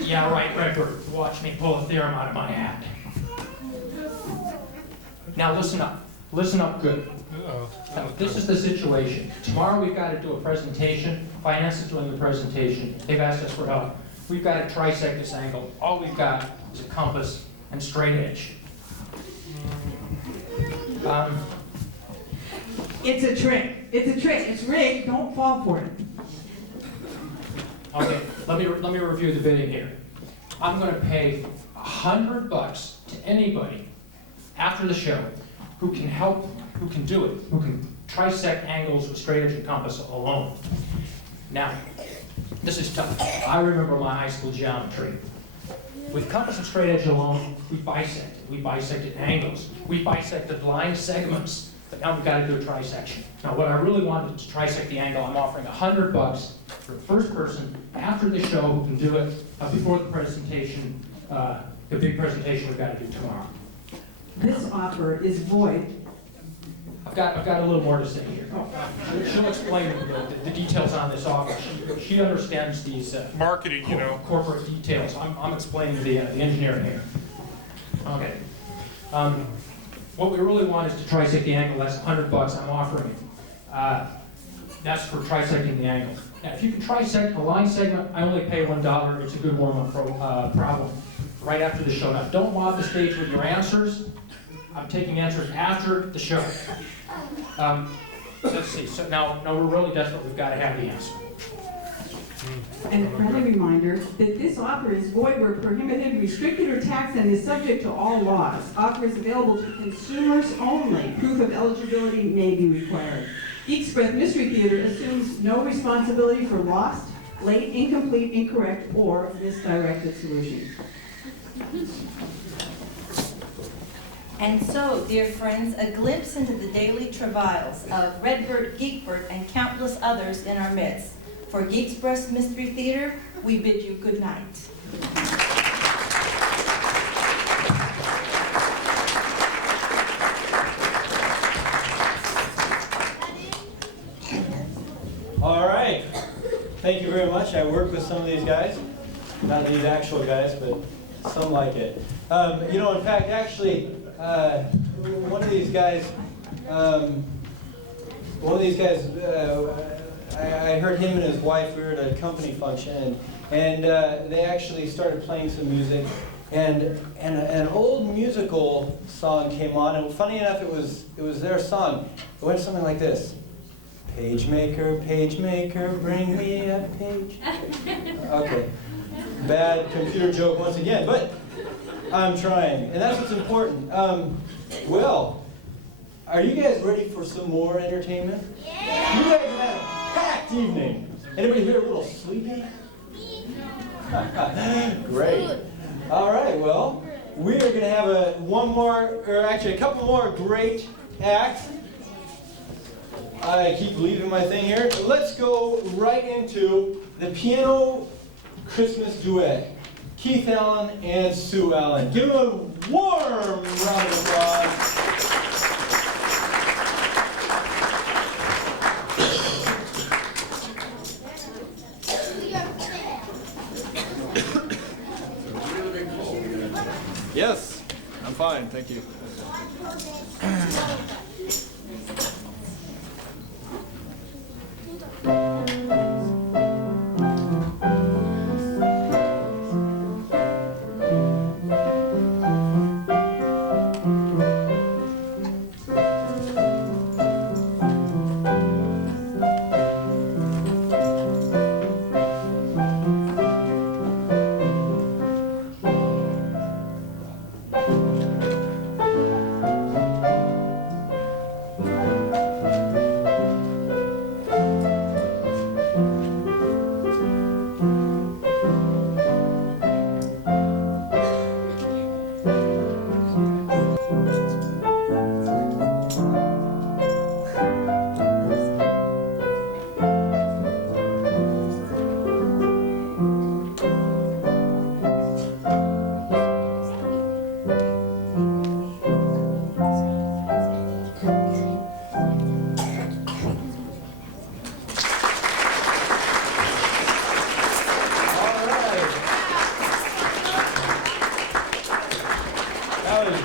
Yeah, right, Redbird. Watch me pull a theorem out of my hat. Now listen up. Listen up good. Now, this is the situation. Tomorrow we've got to do a presentation. Finance is doing the presentation. They've asked us for help. We've got to trisect this angle. All we've got is a compass and straight edge. It's a trick. It's a trick. It's rigged. Don't fall for it. Okay, let me review the bidding here. I'm going to pay $100 to anybody after the show who can help, who can do it, who can trisect angles with straight edge and compass alone. Now, this is tough. I remember my high school geometry. With compass and straight edge alone, we bisected. We bisected angles. We bisected line segments. But now we've got to do a trisection. Now, what I really wanted to trisect the angle, I'm offering $100 for the first person after the show who can do it before the presentation, the big presentation we've got to do tomorrow. This offer is void. I've got a little more to say here. She'll explain the details on this offer. She understands these marketing, corporate details. I'm explaining the engineering here. Okay. What we really want is to trisect the angle. That's $100 I'm offering it. That's for trisecting the angle. Now, if you can trisect a line segment, I only pay $1. It's a good warm-up problem right after the show. Now, don't mob the stage with your answers. I'm taking answers after the show. Let's see, so now we're really desperate, we've got to have the answer. And a friendly reminder that this offer is void where prohibited, restricted, or taxed and is subject to all laws. Offer is available to consumers only. Proof of eligibility may be required. Geeks Breath Mystery Theater assumes no responsibility for lost, late, incomplete, incorrect, or misdirected solutions. And so, dear friends, a glimpse into the daily travails of Redbird, Geekbird, and countless others in our midst. For Geeks Breath Mystery Theater, we bid you good night. All right. Thank you very much. I work with some of these guys. Not these actual guys, but some like it. You know, in fact, actually, one of these guys, I heard him and his wife, we were at a company function, and they actually started playing some music, and an old musical song came on, and funny enough, it was their song. It went something like this. Page maker, bring me a page. Okay, bad computer joke once again, but I'm trying, and that's what's important. Well, are you guys ready for some more entertainment? Yeah. You guys have had a packed evening. Anybody here a little sleepy? Great. All right, well, we are going to have a couple more great acts. I keep leaving my thing here. Let's go right into the piano Christmas duet. Keith Allen and Sue Allen. Give them a warm round of applause. Yes, I'm fine, thank you.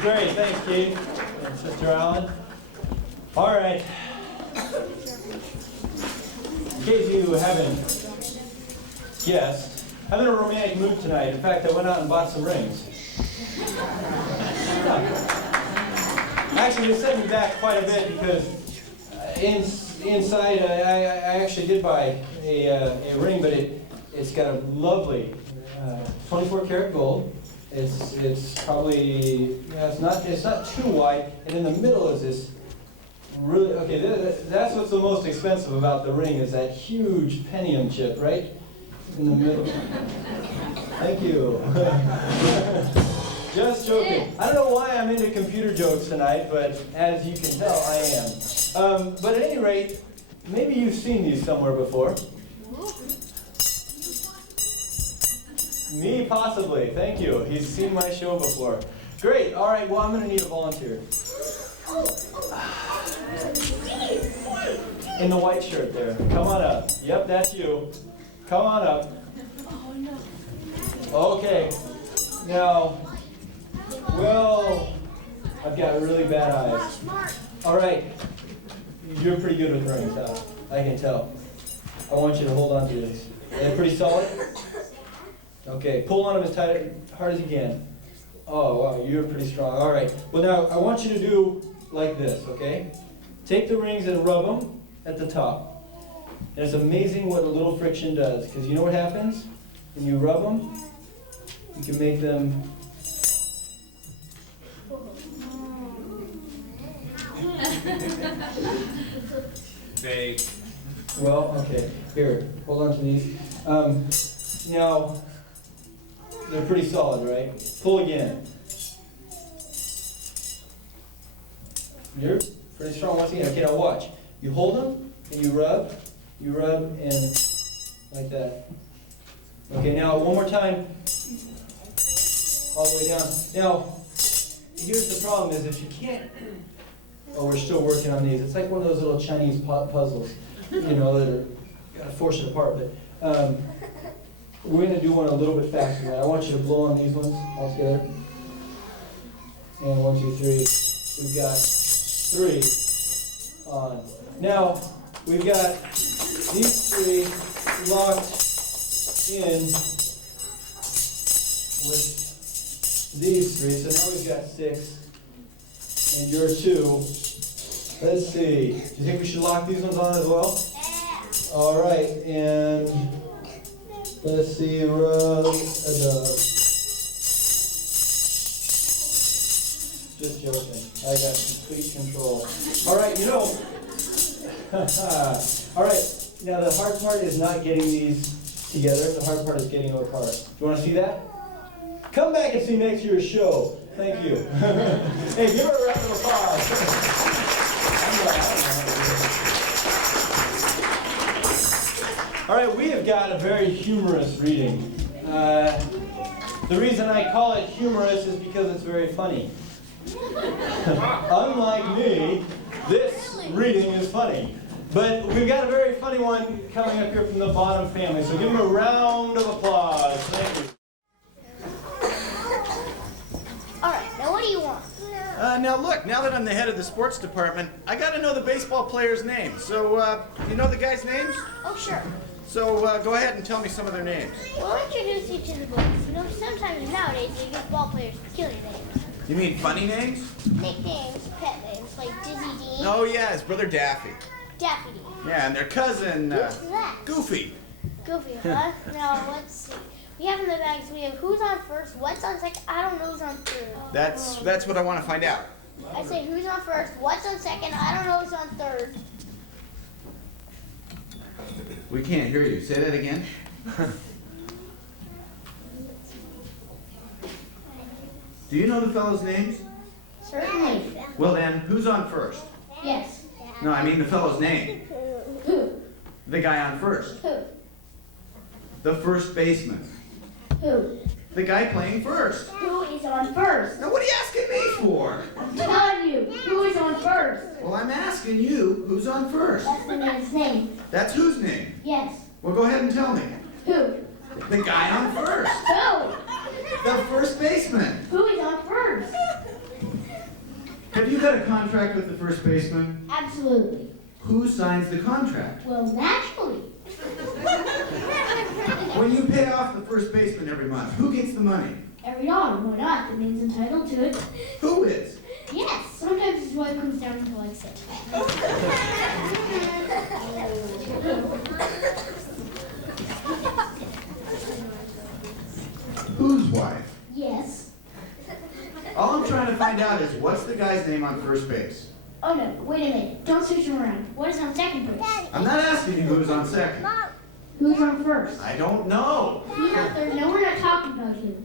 Great, thanks, Keith and Sister Allen. All right. In case you haven't guessed, I'm in a romantic mood tonight. In fact, I went out and bought some rings. Actually, it set me back quite a bit because inside I actually did buy a ring, but it's got a lovely 24 karat gold. It's probably, yeah, it's not too wide, and in the middle is this really, okay, that's what's the most expensive about the ring, is that huge pentium chip right in the middle. Thank you. Just joking. I don't know why I'm into computer jokes tonight, but as you can tell, I am. But at any rate, maybe you've seen these somewhere before. Me, possibly. Thank you. He's seen my show before. Great. All right. Well, I'm going to need a volunteer. In the white shirt there. Come on up. Yep, that's you. Come on up. Okay. Now, well, I've got really bad eyes. All right. You're pretty good with rings, huh? I can tell. I want you to hold on to this. Are they pretty solid? Okay, pull on them as tight, hard as you can. Oh, wow, you're pretty strong. All right. Well, now I want you to do like this, okay? Take the rings and rub them at the top. And it's amazing what a little friction does, because you know what happens? When you rub them, you can make them... Fake. Well, okay. Here, hold on to these. Now, they're pretty solid, right? Pull again. You're pretty strong once again. Okay, now watch. You hold them and you rub, and like that. Okay, now one more time. All the way down. Now, here's the problem is if you can't, oh, we're still working on these. It's like one of those little Chinese puzzles, you know, that are, you gotta force it apart. But we're gonna do one a little bit faster. Right? I want you to blow on these ones all together. And 1, 2, 3. We've got 3 on. Now, we've got these 3 locked in with these 3. So now we've got 6. And you're 2. Let's see. Do you think we should lock these ones on as well? Yeah. All right. And let's see. Rub a dub. Just joking. I got complete control. All right, you know. All right, now the hard part is not getting these together. The hard part is getting them apart. Do you want to see that? Come back and see next year's show. Thank you. Hey, give her a round of applause. All right, we have got a very humorous reading. The reason I call it humorous is because it's very funny. Unlike me, this reading is funny. But we've got a very funny one coming up here from the Bonham family, so give them a round of applause. Thank you. All right, now what do you want? Now look, now that I'm the head of the sports department, I gotta know the baseball players' names. So, you know the guys' names? Oh, sure. So, go ahead and tell me some of their names. We'll introduce you to the books. You know, sometimes nowadays you give ball players peculiar names. You mean funny names? Nicknames, pet names, like Dizzy Dean. Oh yeah, his brother Daffy. Daffy Dean. Yeah, and their cousin, Who's that? Goofy. Goofy, huh? Now, let's see. We have in the bags, we have who's on first, what's on second, I don't know who's on third. That's what I want to find out. I say who's on first, what's on second, I don't know who's on third. We can't hear you. Say that again. Do you know the fellows' names? Certainly. Well then, who's on first? Yes. No, I mean the fellow's name. Who? The guy on first. Who? The first baseman. Who? The guy playing first. Who is on first? Now what are you asking me for? I'm telling you, who is on first? Well, I'm asking you, who's on first? That's the man's name. That's whose name? Yes. Well, go ahead and tell me. Who? The guy on first. Who? The first baseman. Who is on first? Have you got a contract with the first baseman? Absolutely. Who signs the contract? Well, naturally. When you pay off the first baseman every month, who gets the money? Every dollar, why not? The man's entitled to it. Who is? Yes, sometimes his wife comes down to like it. Whose wife? Yes. All I'm trying to find out is what's the guy's name on first base? Oh no, wait a minute. Don't switch him around. What is on second base? I'm not asking you who's on second. Who's on first? I don't know. Who's on third? No, we're not talking about you.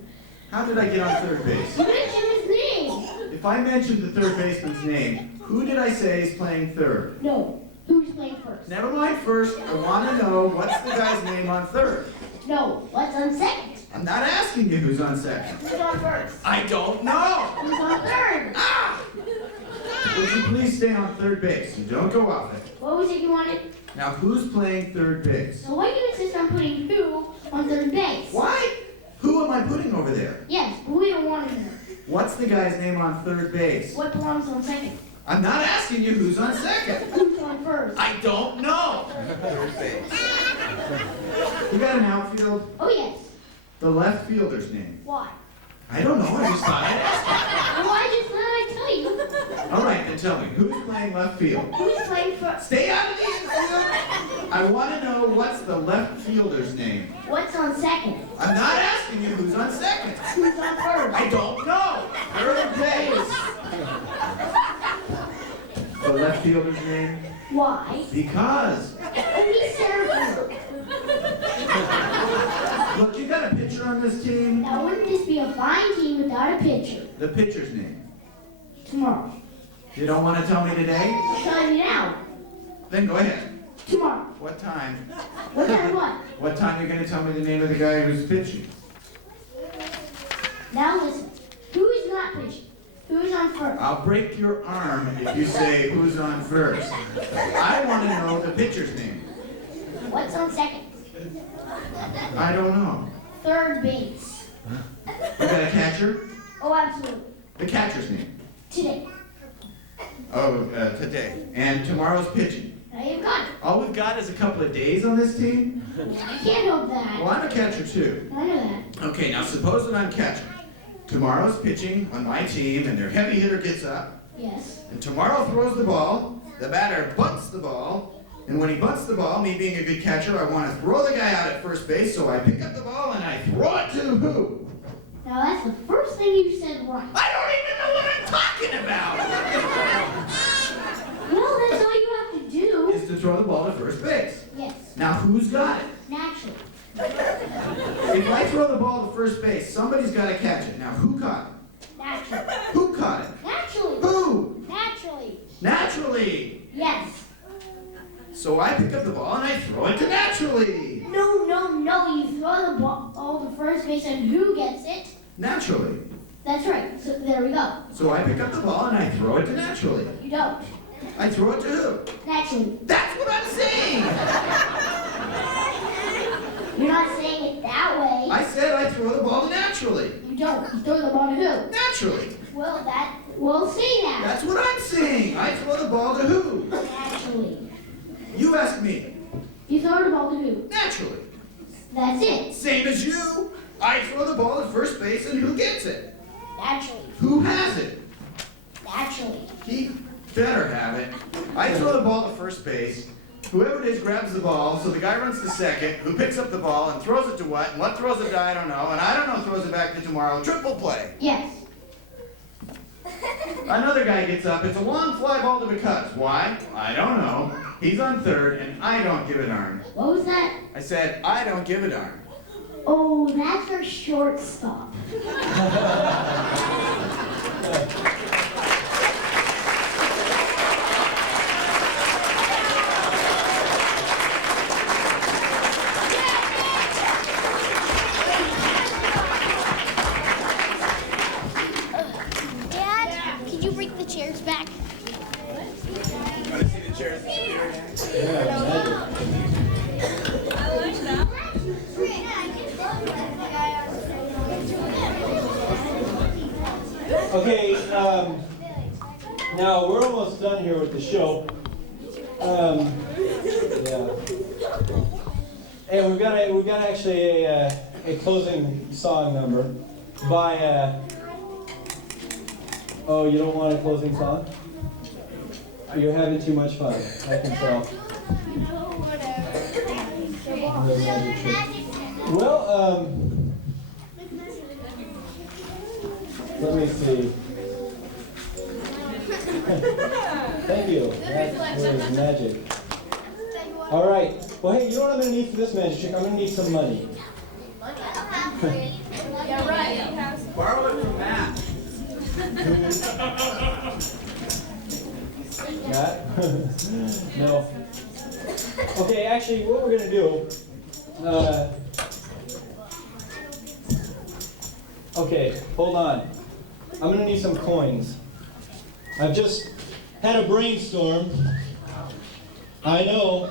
How did I get on third base? You mentioned his name. If I mentioned the third baseman's name, who did I say is playing third? No. Who's playing first? Never mind first. I want to know what's the guy's name on third. No. What's on second? I'm not asking you who's on second. Who's on first? I don't know. Who's on third? Ah! Would you please stay on third base and don't go off it? What was it you wanted? Now, who's playing third base? So why do you insist on putting who on third base? Why? Who am I putting over there? Yes, but we don't want him there. What's the guy's name on third base? What belongs on second? I'm not asking you who's on second. Who's on first? I don't know. Third base. You got an outfield? Oh yes. The left fielder's name. Why? I don't know, I just thought I'd ask Well, I just thought I'd tell you. you. All right, then tell me, who's playing left field? Who's playing first? Stay out of the infield! I want to know what's the left fielder's name. What's on second? I'm not asking you who's on second. Who's on first? I don't know. Third base. The left fielder's name? Why? Because. He's terrible. Look, you got a pitcher on this team? Now, wouldn't this be a fine team without a pitcher? The pitcher's name. Tomorrow. You don't want to tell me today? I'll tell you now. Then go ahead. Tomorrow. What time? What time what? What time are you going to tell me the name of the guy who's pitching? Now listen. Who is not pitching? Who's on first? I'll break your arm if you say who's on first. I want to know the pitcher's name. What's on second? I don't know. Third base. You got a catcher? Oh, absolutely. The catcher's name. Today. Oh, today. And tomorrow's pitching. Now you've got it. All we've got is a couple of days on this team? I can't help that. Well, I'm a catcher too. I know that. Okay, now suppose that I'm catcher. Tomorrow's pitching on my team and their heavy hitter gets up. Yes. And tomorrow throws the ball. The batter bunts the ball. And when he bunts the ball, me being a good catcher, I want to throw the guy out at first base, so I pick up the ball and I throw it to who? Now that's the first thing you said right. I don't even know what I'm talking about! Well, that's all you have to do. Is to throw the ball to first base. Yes. Now who's got it? Naturally. If I throw the ball to first base, somebody's got to catch it. Now who caught it? Naturally. Who caught it? Naturally. Who? Naturally. Naturally. Yes. So I pick up the ball and I throw it to naturally. No, no, no. You throw the ball to first base and who gets it? Naturally. That's right. So there we go. So I pick up the ball and I throw it to naturally. You don't. I throw it to who? Naturally. That's what I'm saying! You're not saying it that way. I said I throw the ball to naturally. You don't. You throw the ball to who? Naturally. Well, we'll see that. That's what I'm saying. I throw the ball to who? Naturally. You ask me. You throw the ball to who? Naturally. That's it. Same as you. I throw the ball to first base and who gets it? Naturally. Who has it? Naturally. He better have it. I throw the ball to first base. Whoever it is grabs the ball, so the guy runs to second, who picks up the ball and throws it to what? And what throws it to I don't know, and I don't know throws it back to tomorrow. Triple play. Yes. Another guy gets up. It's a long fly ball to because. Why? I don't know. He's on third, and I don't give a darn. What was that? I said, I don't give a darn. Oh, that's our shortstop. Dad, can you bring the chairs back? Want to see the chairs? Okay, now we're almost done here with the show. Yeah. And we've got actually a closing song number by. Oh, you don't want a closing song? You're having too much fun. I can tell. Well, let me see. Thank you. That was magic. All right. Well, hey, you know what I'm going to need for this magic trick? I'm going to need some money. Yeah, right. Borrow it from Matt. Matt? No. Okay, actually, what we're going to do, okay, hold on. I'm going to need some coins. I've just had a brainstorm. I know.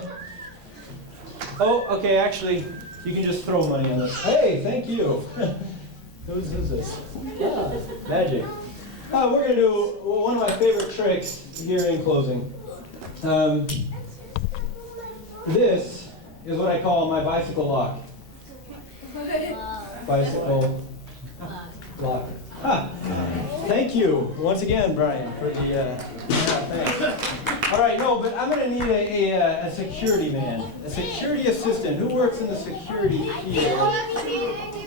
Oh, okay, actually, you can just throw money on this. Hey, thank you. Whose is this? Yeah, magic. We're going to do one of my favorite tricks here in closing. This is what I call my bicycle lock. Bicycle Lock. Ah, thank you once again, Brian, for the, yeah, thanks. All right, no, but I'm gonna need a security man, a security assistant. Who works in the security field?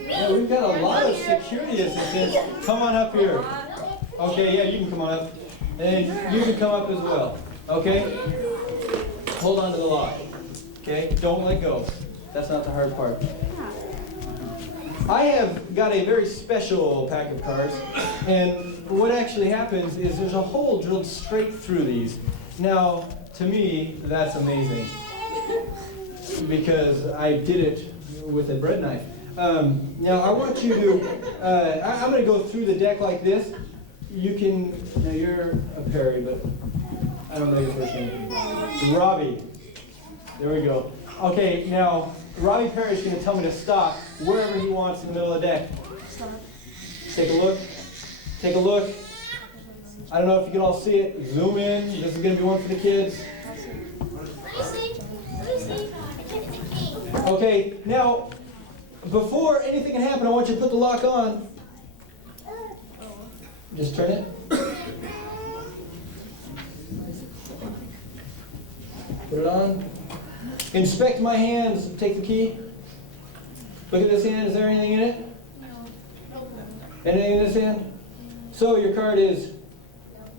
Yeah, we've got a lot of security assistants. Come on up here. Okay, yeah, you can come on up. And you can come up as well, okay? Hold on to the lock, okay? Don't let go. That's not the hard part. I have got a very special pack of cards, and what actually happens is there's a hole drilled straight through these. Now, to me, that's amazing, because I did it with a bread knife. Now, I want you to, I'm going to go through the deck like this. You can, now you're a Perry, but I don't know your first name. Robbie. There we go. Okay, now, Robbie Perry's going to tell me to stop wherever he wants in the middle of the deck. Stop. Take a look. Take a look. I don't know if you can all see it. Zoom in. This is going to be one for the kids. Okay, now, before anything can happen, I want you to put the lock on. Just turn it. Put it on. Inspect my hands. Take the key. Look at this hand. Is there anything in it? No. Anything in this hand? So your card is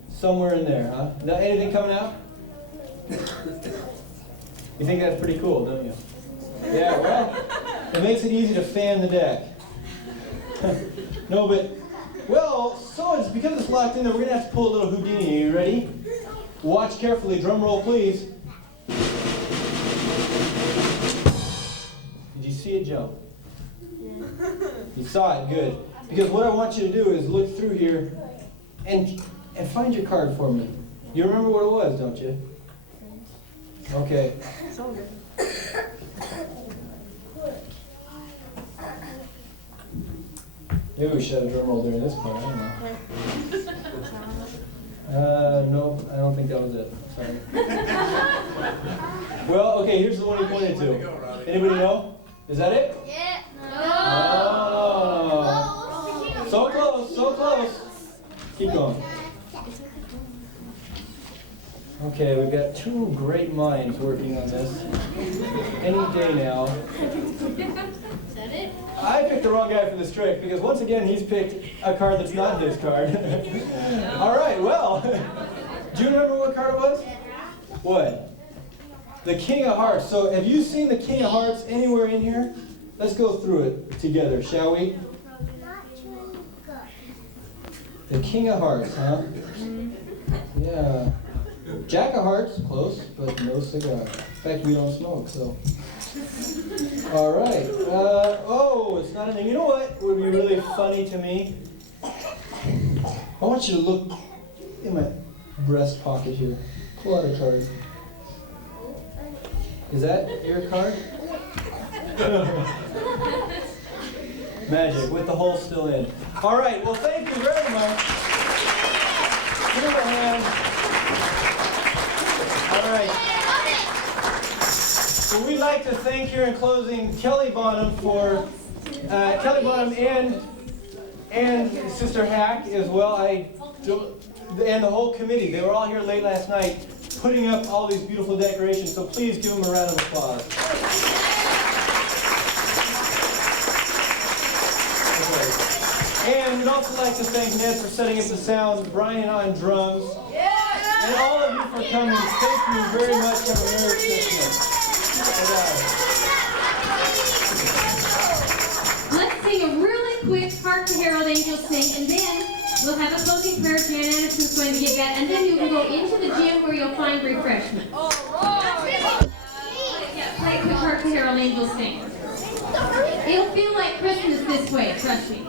somewhere in there, huh? Not anything coming out? You think that's pretty cool, don't you? Yeah, well, it makes it easy to fan the deck. No, but, well, so it's because it's locked in there, we're going to have to pull a little Houdini. Are you ready? Watch carefully. Drum roll, please. Did you see it jump? You saw it, good. Because what I want you to do is look through here and find your card for me. You remember what it was, don't you? Okay. Maybe we should have a drum roll during this part, I don't know. No, I don't think that was it. Sorry. Well, okay, here's the one you pointed to. Anybody know? Is that it? Yeah. No. So close, so close. Keep going. Okay, we've got two great minds working on this. Any day now. Is that it? I picked the wrong guy for this trick because once again he's picked a card that's not his card. All right, well, do you remember what card it was? What? The King of Hearts. So have you seen the King of Hearts anywhere in here? Let's go through it together, shall we? The King of Hearts, huh? Yeah. Jack of Hearts, close, but no cigar. In fact, we don't smoke, so. All right. Oh, it's not anything. You know what would be really funny to me? I want you to look in my breast pocket here. Pull out a card. Is that your card? Magic, with the hole still in. All right, well, thank you very much. Give him a hand. All right. Well, we'd like to thank here in closing Kelly Bonham for Kelly Bonham and Sister Hack as well. And the whole committee. They were all here late last night putting up all these beautiful decorations. So please give them a round of applause. Okay. And we'd also like to thank Ned for setting up the sound, Brian on drums, and all of you for coming. Thank you very much. Have a Merry Christmas. Let's sing a really quick Hark the Herald Angels sing, and then we'll have a closing prayer. Jan Anderson's going to give that, and then you can go into the gym where you'll find refreshments. Yeah, play a quick Hark the Herald Angels sing. It'll feel like Christmas this way, trust me.